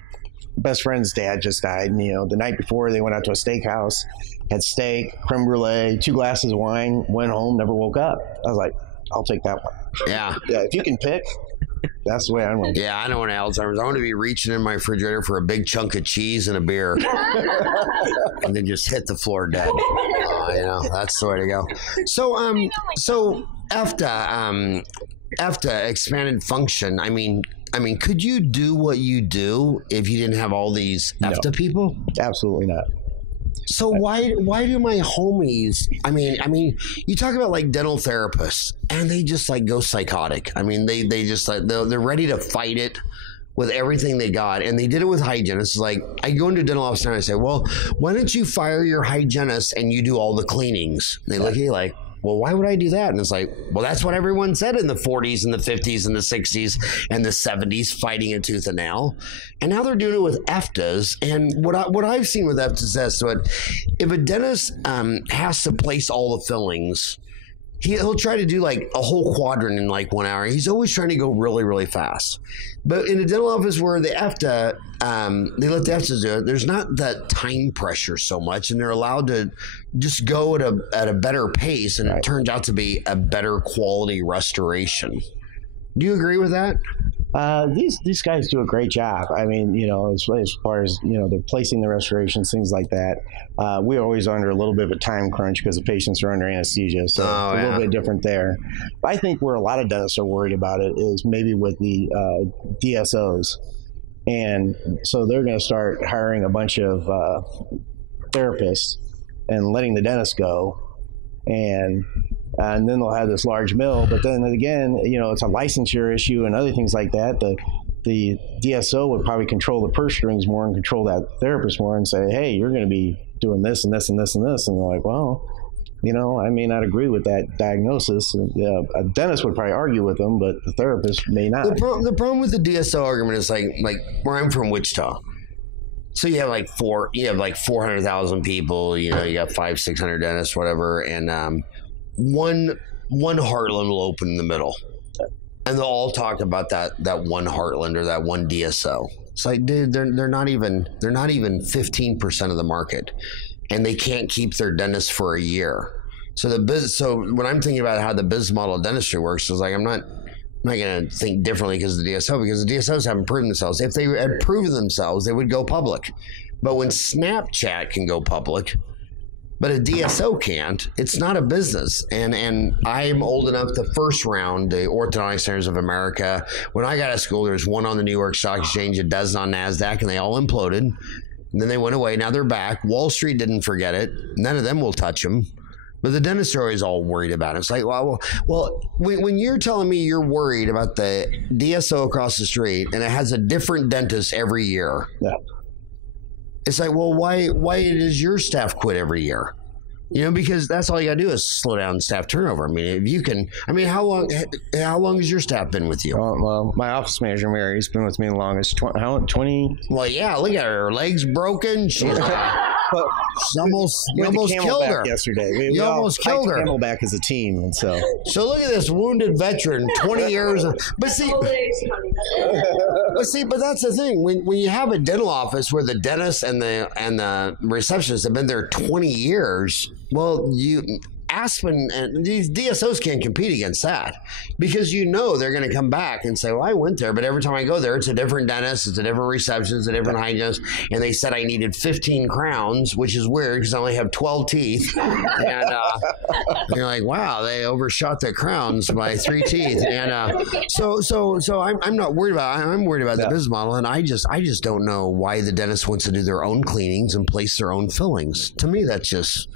best friend's dad just died. And, the night before they went out to a steakhouse, had steak, creme brulee, 2 glasses of wine, went home, never woke up. I was like, I'll take that one. Yeah. Yeah, if you can pick, that's the way I want. Yeah, I know when Alzheimer's. I want to be reaching in my refrigerator for a big chunk of cheese and a beer, and then just hit the floor dead. That's the way to go. So EFTA, expanded function. I mean, could you do what you do if you didn't have all these EFTA people? Absolutely not. So why do my homies? I mean, you talk about like dental therapists, and they just like go psychotic. I mean, they just like they're ready to fight it with everything they got, and they did it with hygienists. Like I go into a dental office and I say, well, why don't you fire your hygienist and you do all the cleanings? And they look at you like, well, why would I do that? And it's like, well, that's what everyone said in the 40s and the 50s and the 60s and the 70s, fighting it tooth and nail. And now they're doing it with EFTAs. And what I've seen with EFTAs is this: so if a dentist has to place all the fillings, he'll try to do like a whole quadrant in like 1 hour. He's always trying to go really, really fast. But in a dental office where the EFTA, they let the EFTAs do it, there's not that time pressure so much, and they're allowed to just go at a better pace, and it turns out to be a better quality restoration. Do you agree with that? These guys do a great job. I mean, as far as, they're placing the restorations, things like that. We're always under a little bit of a time crunch because the patients are under anesthesia. So it's a little bit different there. But I think where a lot of dentists are worried about it is maybe with the DSOs. And so they're going to start hiring a bunch of therapists and letting the dentist go. And then they'll have this large mill. But then again, it's a licensure issue and other things like that. The DSO would probably control the purse strings more and control that therapist more and say, hey, you're going to be doing this and this and this and this. And they're like, well, I may not agree with that diagnosis. A dentist would probably argue with them, but the therapist may not. The problem with the DSO argument is like where I'm from, Wichita. So you have like 400,000 people, you got 500-600 dentists, whatever. And, one Heartland will open in the middle, and they'll all talk about that one Heartland or that one DSO. It's like, dude, they're not even 15% of the market, and they can't keep their dentist for a year. So when I'm thinking about how the business model of dentistry works, is like I'm not going to think differently because of the DSO, because the DSOs haven't proven themselves. If they had proven themselves, they would go public. But when Snapchat can go public, but a DSO can't, it's not a business. And I'm old enough, the first round, the Orthodontic Centers of America, when I got out of school, there was one on the New York Stock Exchange, a dozen on NASDAQ, and they all imploded. And then they went away. Now they're back. Wall Street didn't forget it. None of them will touch them. But the dentists are always all worried about it. It's like, well, when you're telling me you're worried about the DSO across the street and it has a different dentist every year, it's like, well, why does your staff quit every year? Because that's all you got to do is slow down staff turnover. I mean, if you can, how long has your staff been with you? Well, my office manager, Mary, has been with me the longest, 20. Well, yeah, look at her. Her legs broken. She's you almost killed her yesterday. You almost killed her. Camelback as a team, and so look at this wounded veteran, 20 years. But that's the thing. When you have a dental office where the dentist and the receptionist have been there 20 years, well, Aspen and these DSOs can't compete against that, because they're going to come back and say, well, I went there, but every time I go there, it's a different dentist, it's a different receptionist, it's a different hygienist, and they said I needed 15 crowns, which is weird because I only have 12 teeth. And you're like, wow, they overshot their crowns by 3 teeth. And so I'm not worried about it. I'm worried about the business model, and I just don't know why the dentist wants to do their own cleanings and place their own fillings. To me, that's just,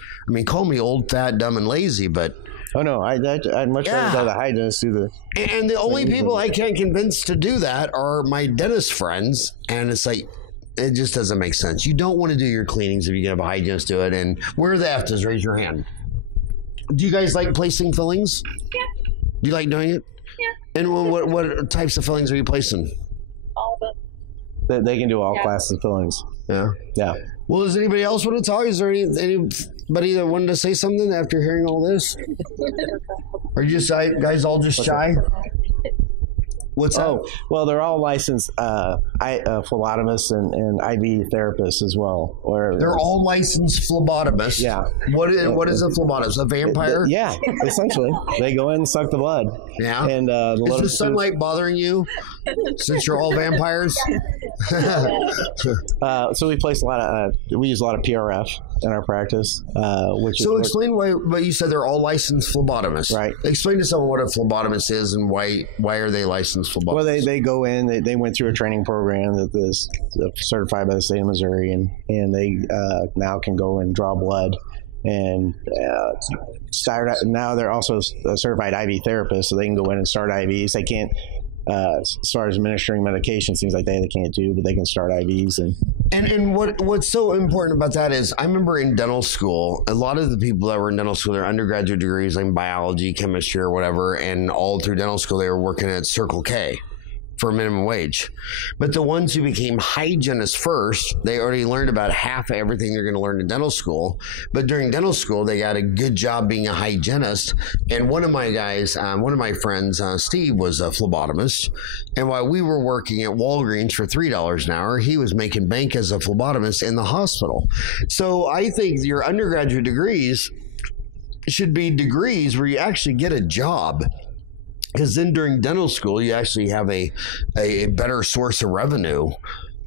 call me old, fat, dumb, and lazy, but I'd much rather go to the hygienist do the. And the only people I can't convince to do that are my dentist friends, and it's like, it just doesn't make sense. You don't want to do your cleanings if you can have a hygienist do it. And where are the EFTAs? Raise your hand. Do you guys like placing fillings? Yeah. Do you like doing it? Yeah. And what types of fillings are you placing? All of them. They can do all classes of fillings. Yeah. Yeah. Well, does anybody else want to talk? Is there anybody that wanted to say something after hearing all this? Are you guys all just shy? What's that? Oh, well, they're all licensed phlebotomists and IV therapists as well. Or They're all licensed phlebotomists. Yeah. What is a phlebotomist? A vampire? Yeah, essentially. They go in and suck the blood. Yeah. And is the sunlight bothering you since you're all vampires? So we place a lot of we use a lot of PRF in our practice. Explain why you said they're all licensed phlebotomists. Right. Explain to someone what a phlebotomist is and why are they licensed phlebotomists? Well, they go in. They went through a training program that is certified by the state of Missouri, and they now can go and draw blood. And now they're also a certified IV therapist, so they can go in and start IVs. They can't, as far as administering medications, things like that, they can't do, but they can start IVs. And what's so important about that is, I remember in dental school, a lot of the people that were in dental school, their undergraduate degrees like biology, chemistry, or whatever, and all through dental school, they were working at Circle K for minimum wage. But the ones who became hygienists first, they already learned about half of everything they're going to learn in dental school. But during dental school, they got a good job being a hygienist. And one of my guys, one of my friends, Steve, was a phlebotomist. And while we were working at Walgreens for $3 an hour, he was making bank as a phlebotomist in the hospital. So I think your undergraduate degrees should be degrees where you actually get a job. Because then during dental school, you actually have a better source of revenue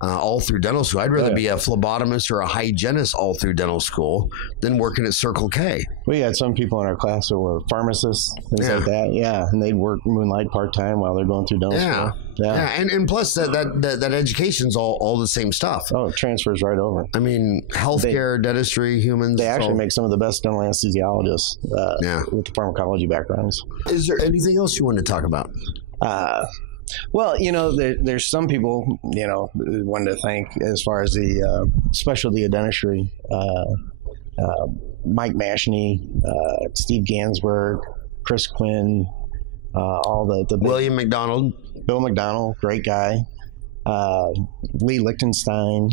all through dental school. I'd rather be a phlebotomist or a hygienist all through dental school than working at Circle K. We had some people in our class that were pharmacists, things like that. Yeah, and they'd work moonlight part-time while they're going through dental school. Yeah, and plus that education's all the same stuff. Oh, it transfers right over. I mean, healthcare, dentistry, humans. They actually make some of the best dental anesthesiologists with the pharmacology backgrounds. Is there anything else you want to talk about? Well, there's some people, one to thank as far as the specialty of dentistry. Mike Mashney, Steve Gansberg, Chris Quinn, all the William McDonald. Bill McDonald, great guy. Lee Lichtenstein,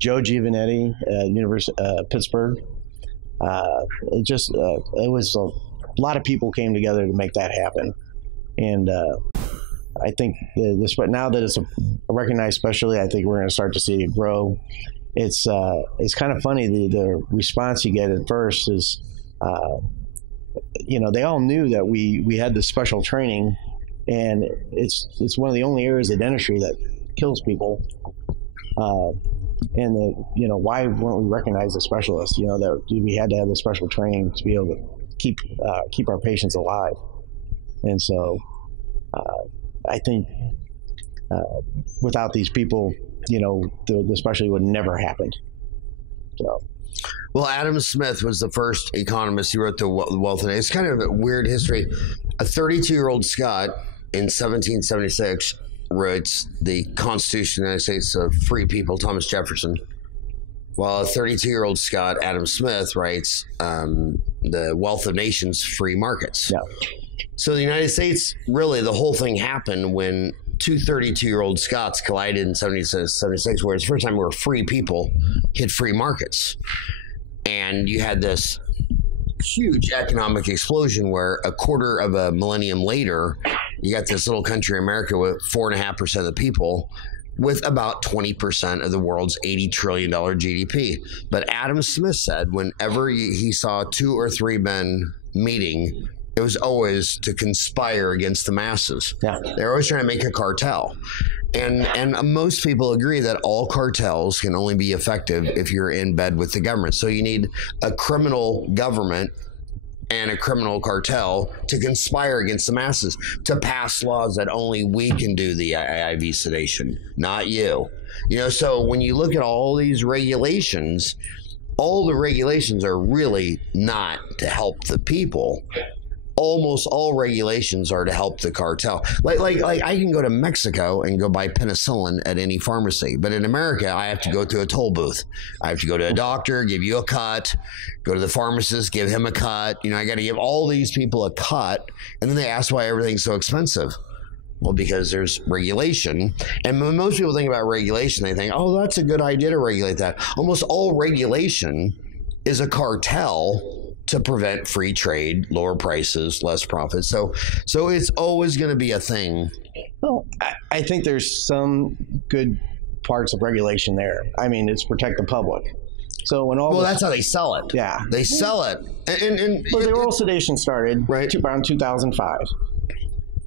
Joe Giovanetti, University Pittsburgh. It was a lot of people came together to make that happen. And I think now that it's a recognized specialty, I think we're going to start to see it grow. It's kind of funny, the response you get at first is, they all knew that we had this special training, and it's one of the only areas of dentistry that kills people. And why weren't we recognized as specialists? That we had to have the special training to be able to keep our patients alive. And so I think without these people, the specialty would never happen. So. Well, Adam Smith was the first economist. He wrote the Wealth of Nations. It's kind of a weird history. A 32-year-old Scot in 1776 wrote the Constitution of the United States of Free People, Thomas Jefferson. While a 32-year-old Scot, Adam Smith, writes the Wealth of Nations, Free Markets. Yeah. So the United States, really, the whole thing happened when two 32-year-old Scots collided in 1776, where it's the first time where free people hit free markets. And you had this huge economic explosion where a quarter of a millennium later, you got this little country, America, with 4.5% of the people, with about 20% of the world's $80 trillion GDP. But Adam Smith said whenever he saw two or three men meeting, it was always to conspire against the masses. Yeah. They're always trying to make a cartel. And most people agree that all cartels can only be effective if you're in bed with the government. So you need a criminal government and a criminal cartel to conspire against the masses, to pass laws that only we can do the IV sedation, not you. So when you look at all these regulations, all the regulations are really not to help the people. almost all regulations are to help the cartel. Like I can go to Mexico and go buy penicillin at any pharmacy, but in America, I have to go through a toll booth. I have to go to a doctor, give you a cut, go to the pharmacist, give him a cut. You know, I got to give all these people a cut, and then they ask why everything's so expensive. Well, because there's regulation. And when most people think about regulation, they think, oh, that's a good idea to regulate that. Almost all regulation is a cartel to prevent free trade, lower prices, less profit. So it's always going to be a thing. Well, I think there's some good parts of regulation there. I mean, it's protect the public. So when all that's how they sell it. Yeah, they sell it. And well, the oral sedation started around 2005.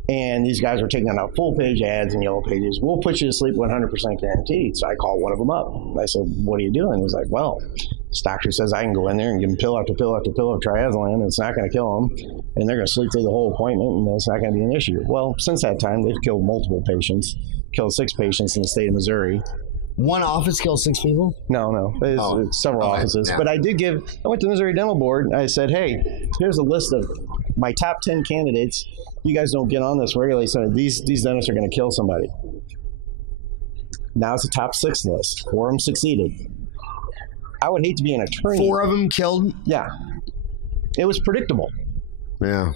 And these guys were taking out full-page ads and yellow pages. We'll put you to sleep 100% guaranteed. So I called one of them up. I said, what are you doing? He was like, well, this doctor says I can go in there and give them pill after pill after pill of triazolam, and it's not going to kill them. And they're going to sleep through the whole appointment, and it's not going to be an issue. Well, since that time, they've killed multiple patients, killed 6 patients in the state of Missouri. One office killed 6 people? No. It's several offices. Yeah. But I went to the Missouri Dental Board, and I said, hey, here's a list of my top 10 candidates. You guys don't get on this regularly, so these dentists are going to kill somebody. Now it's a top 6 list. 4 of them succeeded. I would hate to be an attorney. 4 of them killed? Yeah. It was predictable. Yeah.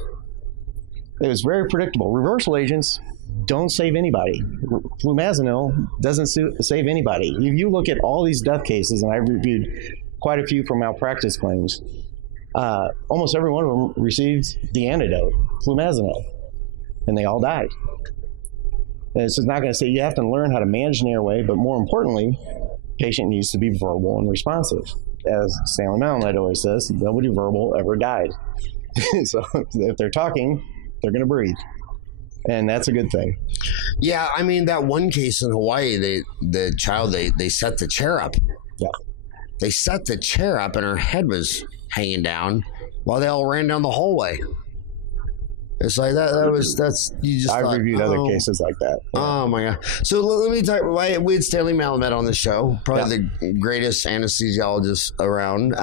It was very predictable. Reversal agents don't save anybody. Flumazenil doesn't save anybody. If you look at all these death cases, and I've reviewed quite a few for malpractice claims, almost every one of them received the antidote, flumazenil, and they all died. And it's not going to say you have to learn how to manage an airway, but more importantly, patient needs to be verbal and responsive. As Stanley Malamed always says, nobody verbal ever died. So if they're talking, they're going to breathe. And that's a good thing. Yeah, I mean, that one case in Hawaii, the child, they set the chair up. Yeah. They set the chair up and her head was hanging down while they all ran down the hallway. It's like I've reviewed other cases like that. Yeah. Oh my God. So let me tell you, we had Stanley Malamed on the show, probably the greatest anesthesiologist around.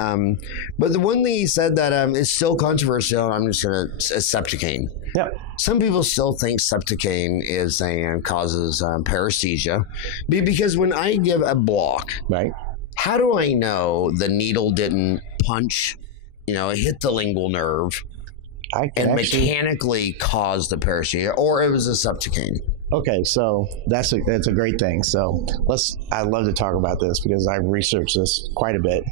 But the one thing he said that is still controversial, I'm just going to, is Septicane. Yeah. Some people still think Septicane causes paresthesia, because when I give a block, right? How do I know the needle didn't punch, it hit the lingual nerve and mechanically caused the paresthesia, or it was a Septicane? Okay, so that's a great thing. So I'd love to talk about this because I've researched this quite a bit.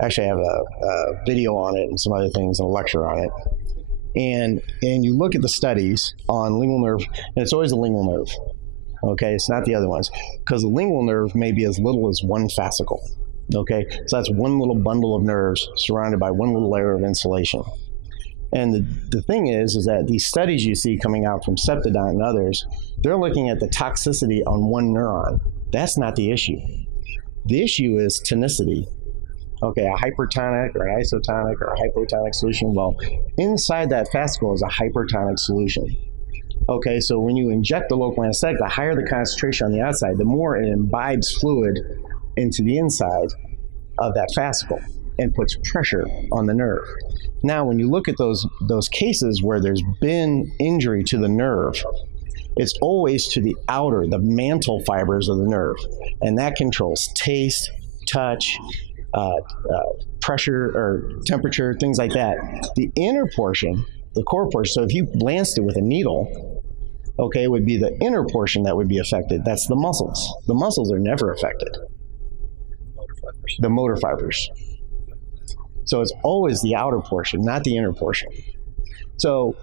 Actually, I have a video on it and some other things and a lecture on it. And you look at the studies on lingual nerve, and it's always the lingual nerve. Okay, it's not the other ones, because the lingual nerve may be as little as 1 fascicle. Okay, so that's one little bundle of nerves surrounded by one little layer of insulation. And the thing is that these studies you see coming out from Septodont and others, they're looking at the toxicity on one neuron. That's not the issue. The issue is tonicity. Okay, a hypertonic or an isotonic or a hypotonic solution. Well, inside that fascicle is a hypertonic solution. Okay, so when you inject the local anesthetic, the higher the concentration on the outside, the more it imbibes fluid into the inside of that fascicle and puts pressure on the nerve. Now, when you look at those cases where there's been injury to the nerve, it's always to the outer, the mantle fibers of the nerve, and that controls taste, touch, pressure or temperature, things like that. The inner portion, the core portion, so if you lanced it with a needle, okay, it would be the inner portion that would be affected. That's the muscles. The muscles are never affected. The motor fibers. So it's always the outer portion, not the inner portion. So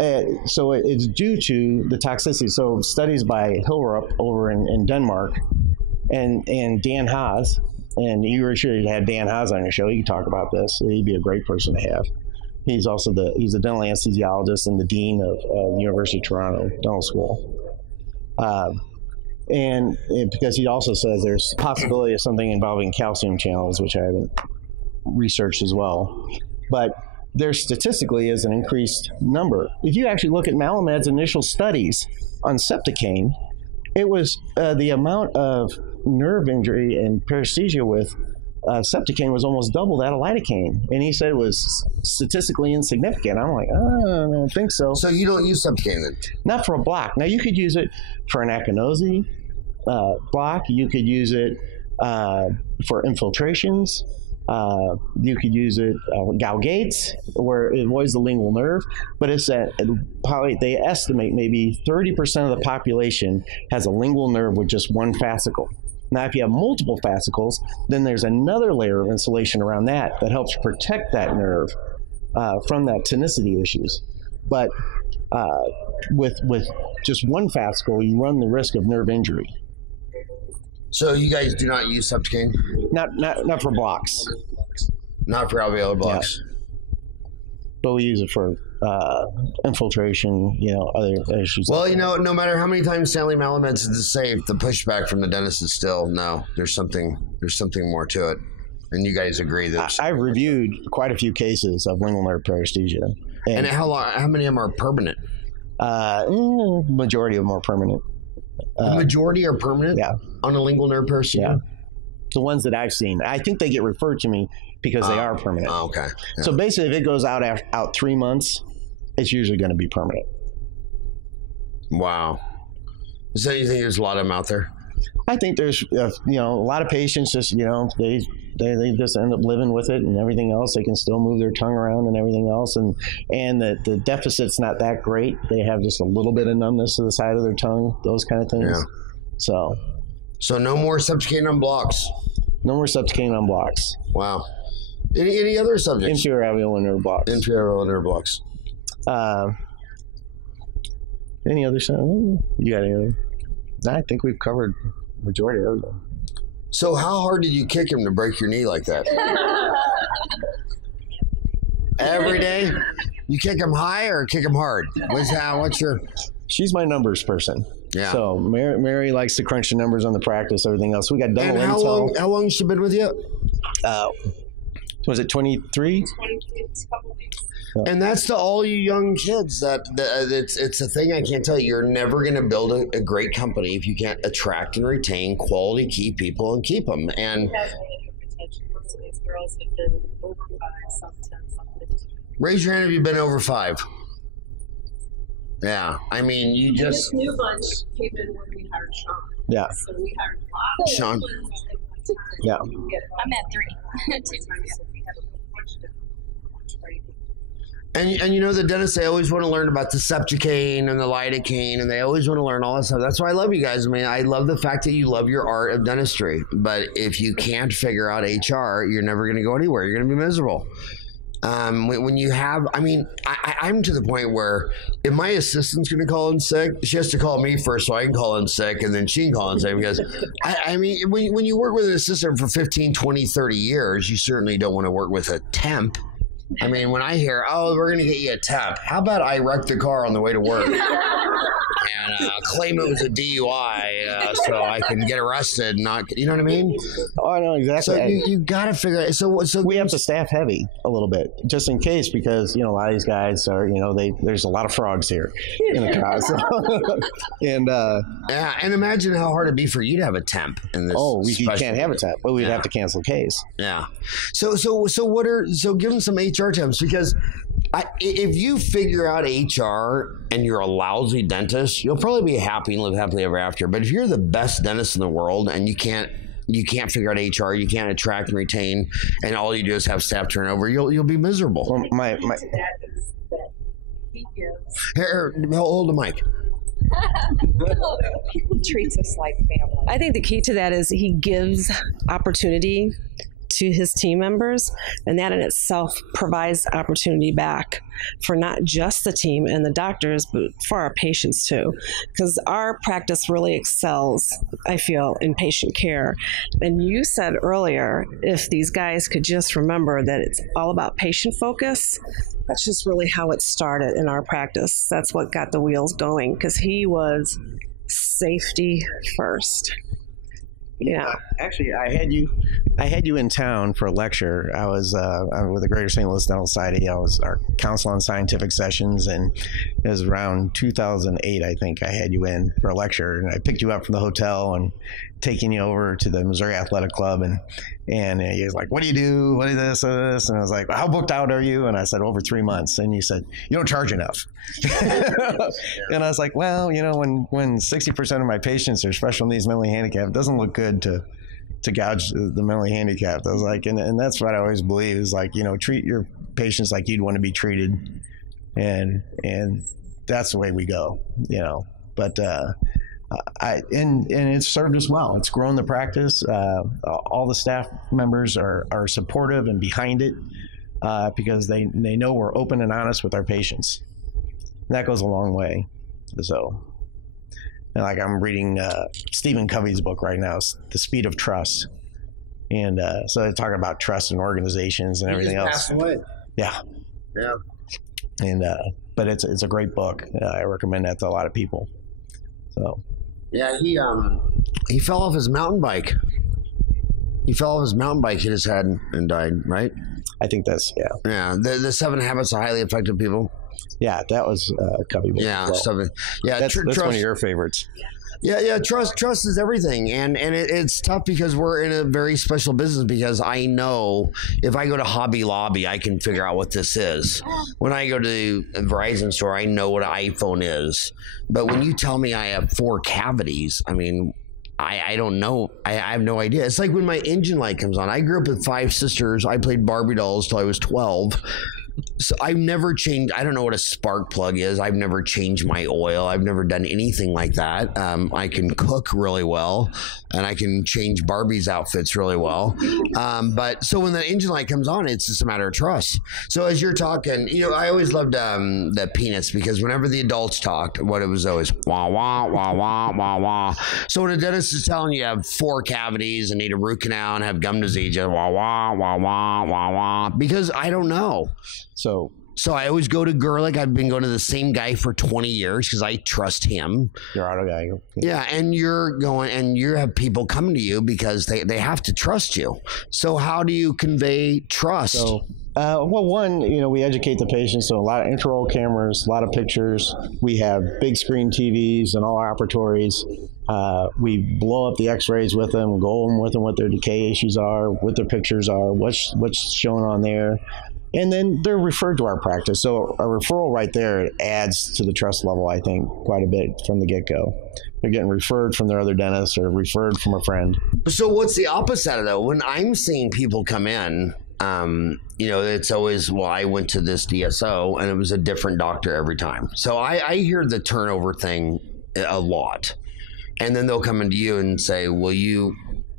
it's due to the toxicity. So studies by Hillerup over in Denmark and Dan Haas, and you should have Dan Haas on your show. You can talk about this. He'd be a great person to have. He's also he's a dental anesthesiologist and the dean of the University of Toronto Dental School. And because he also says there's a possibility of something involving calcium channels, which I haven't researched as well. But there statistically is an increased number. If you actually look at Malamed's initial studies on Septicane, it was the amount of nerve injury and paresthesia with Septicane was almost double that of lidocaine, and he said it was statistically insignificant. I'm like, oh, I don't think so. So you don't use Septicane then? Not for a block. Now you could use it for an acinosity block. You could use it for infiltrations. You could use it Gall gates, where it avoids the lingual nerve, but it's that probably they estimate maybe 30% of the population has a lingual nerve with just one fascicle. Now, if you have multiple fascicles, then there's another layer of insulation around that helps protect that nerve from that tonicity issues. But with just one fascicle, you run the risk of nerve injury. So you guys do not use Septicane? Not for blocks. Not for alveolar blocks. Yeah. But we use it for infiltration, other issues. Well, no matter how many times Stanley Malameds is safe, the pushback from the dentist is still no. There's something more to it, and you guys agree that I've reviewed quite a few cases of lingual nerve paresthesia. And how many of them are permanent? Majority of them are permanent. The majority are permanent. Yeah. On a lingual nerve paresthesia. Yeah. The ones that I've seen, I think they get referred to me because they are permanent. Oh, okay. Yeah. So basically, if it goes out 3 months, it's usually going to be permanent. Wow. So you think there's a lot of them out there? I think there's, a lot of patients just, they just end up living with it and everything else. They can still move their tongue around and everything else. And the deficit's not that great. They have just a little bit of numbness to the side of their tongue, those kind of things. Yeah. So no more Septicane on blocks. No more Septicane on blocks. Wow. Any other subjects? Inferior alveolar nerve blocks. Inferior alveolar nerve blocks. Any other? You got any other? I think we've covered majority of them. So how hard did you kick him to break your knee like that? Every day? You kick him high or kick him hard? What's your... She's my numbers person. Yeah. So Mary likes to crunch the numbers on the practice, everything else. We got dental and intel. How long has she been with you? Was it 23? 23, it's a couple weeks. And that's to all you young kids that it's a thing I can't tell you. You're never going to build a great company if you can't attract and retain quality key people and keep them. And We have really good retention. Most of these girls have been over 5, some 10, some 15. raise your hand if you've been over 5. Yeah, I mean, you just... This new bunch came in when we hired Sean. Yeah. So we hired a lot of Sean. ones. Yeah. I'm at 3. 2 times. So we have a bunch of training. And the dentists, they always want to learn about the Septicane and the lidocaine, and they always want to learn all that stuff. That's why I love you guys. I mean, I love the fact that you love your art of dentistry. But if you can't figure out HR, you're never going to go anywhere. You're going to be miserable. When you have, I mean, I'm to the point where if my assistant's going to call in sick, she has to call me first so I can call in sick, and then she can call in sick because, I mean, when you work with an assistant for 15, 20, 30 years, you certainly don't want to work with a temp. I mean, when I hear, oh, we're going to get you a temp, how about I wreck the car on the way to work and claim it was a DUI so I can get arrested and not, you know what I mean? Oh, I know exactly. So you got to figure it. So we have to staff heavy a little bit just in case because, a lot of these guys are, there's a lot of frogs here in the crowd. So. And yeah, and imagine how hard it'd be for you to have a temp in this. Oh, you can't have a temp. Well, we'd have to cancel the case. Yeah. So give them some HR temps because if you figure out HR and you're a lousy dentist, you'll probably be happy and live happily ever after. But if you're the best dentist in the world and you can't figure out HR, you can't attract and retain, and all you do is have staff turnover, you'll be miserable. Well, my Here, hold the mic. He treats us like family. I think the key to that is he gives opportunity to his team members, and that in itself provides opportunity back for not just the team and the doctors, but for our patients too. Because our practice really excels, I feel, in patient care. And you said earlier, if these guys could just remember that it's all about patient focus, that's just really how it started in our practice. That's what got the wheels going, because he was safety first. Yeah. Actually, I had you I had you in town for a lecture. I was with the Greater St. Louis Dental Society. I was our council on scientific sessions, and it was around 2008, I think. I had you in for a lecture, and I picked you up from the hotel and taking you over to the Missouri Athletic Club, and he was like, "What do you do? What is this? And I was like, "How booked out are you?" And I said, "Over 3 months." And you said, "You don't charge enough." And I was like, "Well, when 60% of my patients are special needs, mentally handicapped, it doesn't look good to gouge the mentally handicapped." I was like, and that's what I always believe is like, treat your patients like you'd want to be treated, and that's the way we go, But and it's served us well. It's grown the practice. All the staff members are supportive and behind it because they know we're open and honest with our patients. And that goes a long way. So. And like I'm reading Stephen Covey's book right now, The Speed of Trust, and so they're talking about trust in organizations and everything else. Passed away. Yeah. And but it's a great book. I recommend that to a lot of people. So. Yeah, he fell off his mountain bike. He fell off his mountain bike, hit his head, and died. Right? I think that's Yeah, the 7 Habits of Highly Effective People. Yeah, that was Covey book. Yeah, well. That's trust, one of your favorites. Yeah. Trust is everything, and it's tough because we're in a very special business. Because I know if I go to Hobby Lobby, I can figure out what this is. When I go to a Verizon store, I know what an iPhone is. But when you tell me I have 4 cavities, I mean, I don't know. I have no idea. It's like when my engine light comes on. I grew up with 5 sisters. I played Barbie dolls till I was 12. So I've never changed. I don't know what a spark plug is. I've never changed my oil. I've never done anything like that. I can cook really well, and I can change Barbie's outfits really well. But so when the engine light comes on, it's just a matter of trust. So as you're talking, I always loved the Peanuts, because whenever the adults talked, what it was always wah wah wah wah wah wah. So when a dentist is telling you have 4 cavities and need a root canal and have gum disease, just wah wah wah wah wah wah, because I don't know. So I always go to Gerlich. I've been going to the same guy for 20 years because I trust him. Your auto guy. Yeah, and you're going, and you have people coming to you because they have to trust you. So how do you convey trust? So, one, we educate the patients. So a lot of intraoral cameras, a lot of pictures. We have big screen TVs in all our operatories. We blow up the x-rays with them, go with them what their decay issues are, what their pictures are, what's shown on there. And then they're referred to our practice. So a referral right there adds to the trust level, I think, quite a bit from the get-go. They're getting referred from their other dentist or referred from a friend. So what's the opposite of that? When I'm seeing people come in, it's always, well, I went to this DSO and it was a different doctor every time. So I hear the turnover thing a lot. And then they'll come into you and say, well,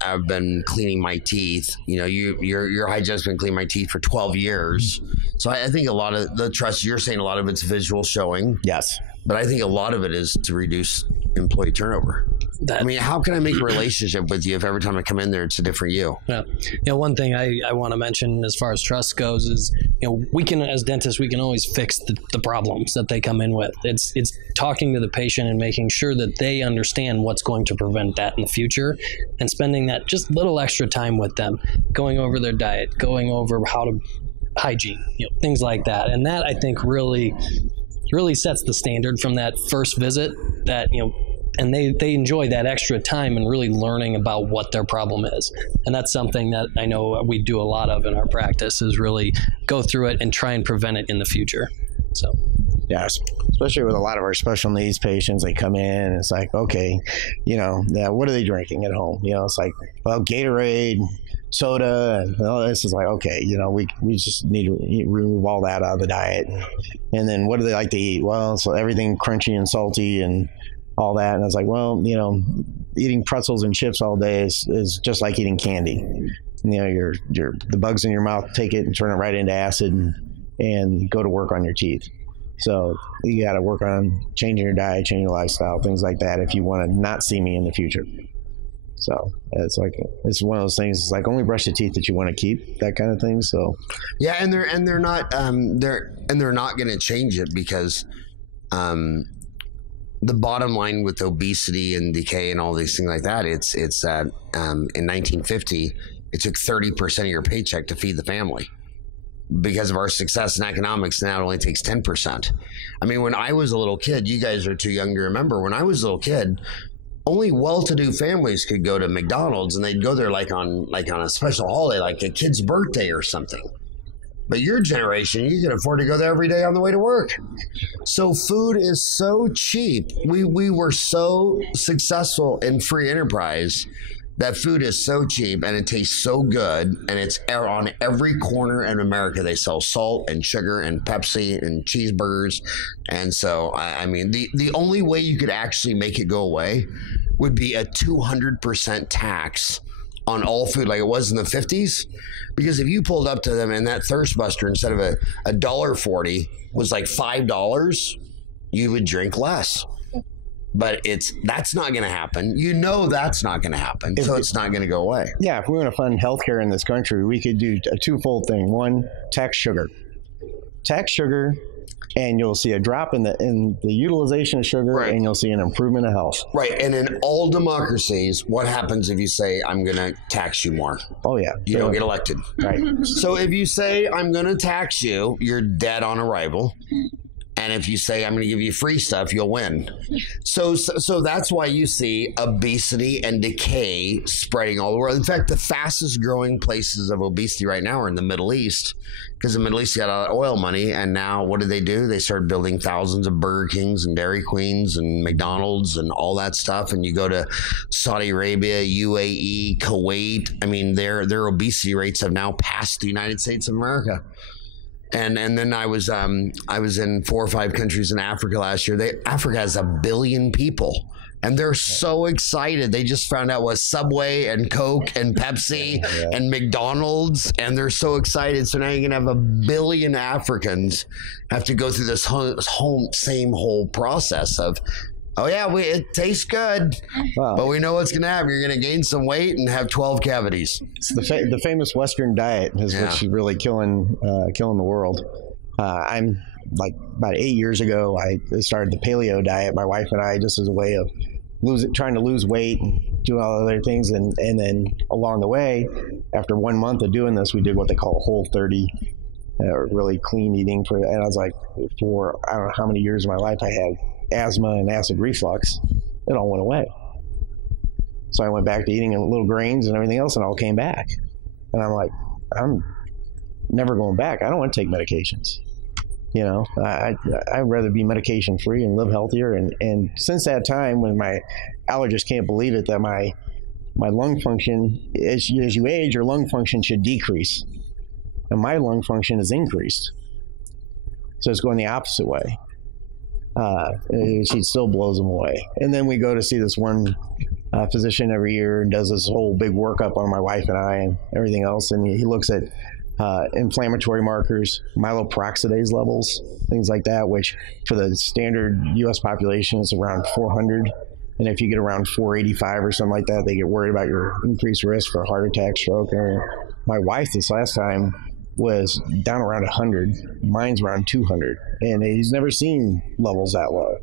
I've been cleaning my teeth. Your hygienist's been cleaning my teeth for 12 years. So I think a lot of the trust, you're saying a lot of it's visual showing. Yes. But I think a lot of it is to reduce employee turnover. How can I make a relationship with you if every time I come in there, it's a different you? Yeah. One thing I want to mention as far as trust goes is, we can, as dentists, we can always fix the problems that they come in with. It's talking to the patient and making sure that they understand what's going to prevent that in the future, and spending that just little extra time with them, going over their diet, going over hygiene, things like that. And that, I think, really sets the standard from that first visit, that, and they enjoy that extra time and really learning about what their problem is. And that's something that I know we do a lot of in our practice, is really go through it and try and prevent it in the future. So. Yeah, especially with a lot of our special needs patients, they come in and it's like, okay, what are they drinking at home? It's like, well, Gatorade, soda, and all this is like, okay, we just need to remove all that out of the diet. And then what do they like to eat? Well, so everything crunchy and salty and all that. And I was like, well, eating pretzels and chips all day is just like eating candy. The bugs in your mouth, take it and turn it right into acid and go to work on your teeth. So you got to work on changing your diet, changing your lifestyle, things like that, if you want to not see me in the future. So it's one of those things. It's like, only brush the teeth that you want to keep, that kind of thing. So yeah, and they're not going to change it, because the bottom line with obesity and decay and all these things like that, it's that in 1950 it took 30% of your paycheck to feed the family. Because of our success in economics, now it only takes 10%. I mean, when I was a little kid, you guys are too young to remember. When I was a little kid, only well-to-do families could go to McDonald's, and they'd go there like on a special holiday, like a kid's birthday or something. But your generation, you can afford to go there every day on the way to work. So food is so cheap. We were so successful in free enterprise that food is so cheap and it tastes so good, and it's on every corner in America. They sell salt and sugar and Pepsi and cheeseburgers. And so, I mean, the only way you could actually make it go away would be a 200% tax on all food like it was in the 50s. Because if you pulled up to them and that thirst buster, instead of a $1.40 was like $5, you would drink less. But that's not going to happen. You know that's not going to happen, so it's not going to go away. Yeah, if we want to fund healthcare in this country, we could do a twofold thing. One, tax sugar, and you'll see a drop in the utilization of sugar, right. And you'll see an improvement of health. Right, and in all democracies, what happens if you say, I'm going to tax you more? Oh, yeah. You don't get elected. Right. So if you say, I'm going to tax you, you're dead on arrival. And if you say, I'm going to give you free stuff, you'll win. So that's why you see obesity and decay spreading all the world. In fact, the fastest growing places of obesity right now are in the Middle East, because the Middle East got all that oil money. And now what do? They started building thousands of Burger Kings and Dairy Queens and McDonald's and all that stuff. And you go to Saudi Arabia, UAE, Kuwait. I mean, their obesity rates have now passed the United States of America. And then I was in 4 or 5 countries in Africa last year. Africa has 1 billion people, and they're so excited. They just found out what Subway and Coke and Pepsi and McDonald's, and they're so excited. So now you're gonna have 1 billion Africans have to go through this same whole process of, oh yeah, it tastes good, but we know what's going to happen. You're going to gain some weight and have 12 cavities. It's the famous Western diet is what's really killing the world. I'm like about 8 years ago, I started the paleo diet. My wife and I, just as a way of trying to lose weight and do all other things. And then along the way, after 1 month of doing this, we did what they call Whole30, really clean eating. And I was like, for I don't know how many years of my life I had asthma and acid reflux. It all went away. So I went back to eating little grains and everything else, and it all came back. And I'm like, I'm never going back. I don't want to take medications. You know, I'd rather be medication free and live healthier. And since that time, when my allergist can't believe it, that my lung function, as you age, your lung function should decrease. And my lung function is increased. So it's going the opposite way. She still blows them away. And then we go to see this one physician every year and does this whole big workup on my wife and I and everything else. And he looks at inflammatory markers, myeloperoxidase levels, things like that, which for the standard U.S. population is around 400. And if you get around 485 or something like that, they get worried about your increased risk for heart attack, stroke. And my wife this last time was down around 100. Mine's around 200. And he's never seen levels that low.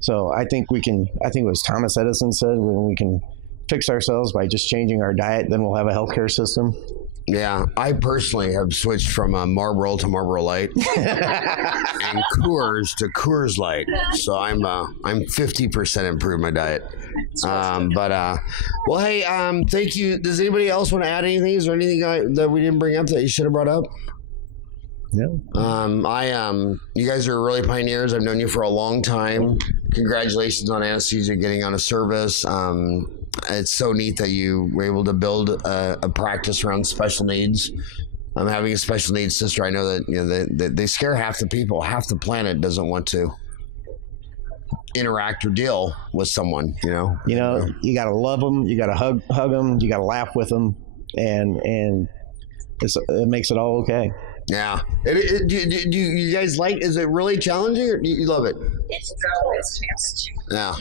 So I think it was Thomas Edison said, when we can fix ourselves by just changing our diet, then we'll have a healthcare system. Yeah, I personally have switched from Marlboro to Marlboro Light and Coors to Coors Light. So I'm 50% improved my diet. Well, hey, thank you. Does anybody else want to add anything? Is there anything that we didn't bring up that you should have brought up? Yeah. You guys are really pioneers. I've known you for a long time. Congratulations on Anesthesia getting on a service. It's so neat that you were able to build a practice around special needs. Having a special needs sister, I know that they scare half the people. Half the planet doesn't want to interact or deal with someone. You got to love them. You got to hug them. You got to laugh with them, and it makes it all okay. Yeah. Do you guys is it really challenging, or do you love it? It's challenging. Yeah.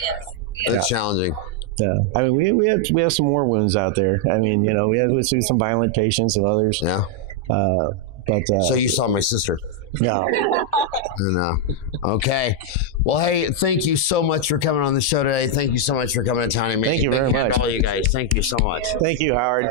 It's challenging. Yeah, I mean, we have some war wounds out there. I mean, we see some violent patients and others. Yeah. So you saw my sister. Yeah. Okay. Well, hey, thank you so much for coming on the show today. Thank you so much for coming to Townie Meeting. Thank you very much. All you guys. Thank you so much. Thank you, Howard.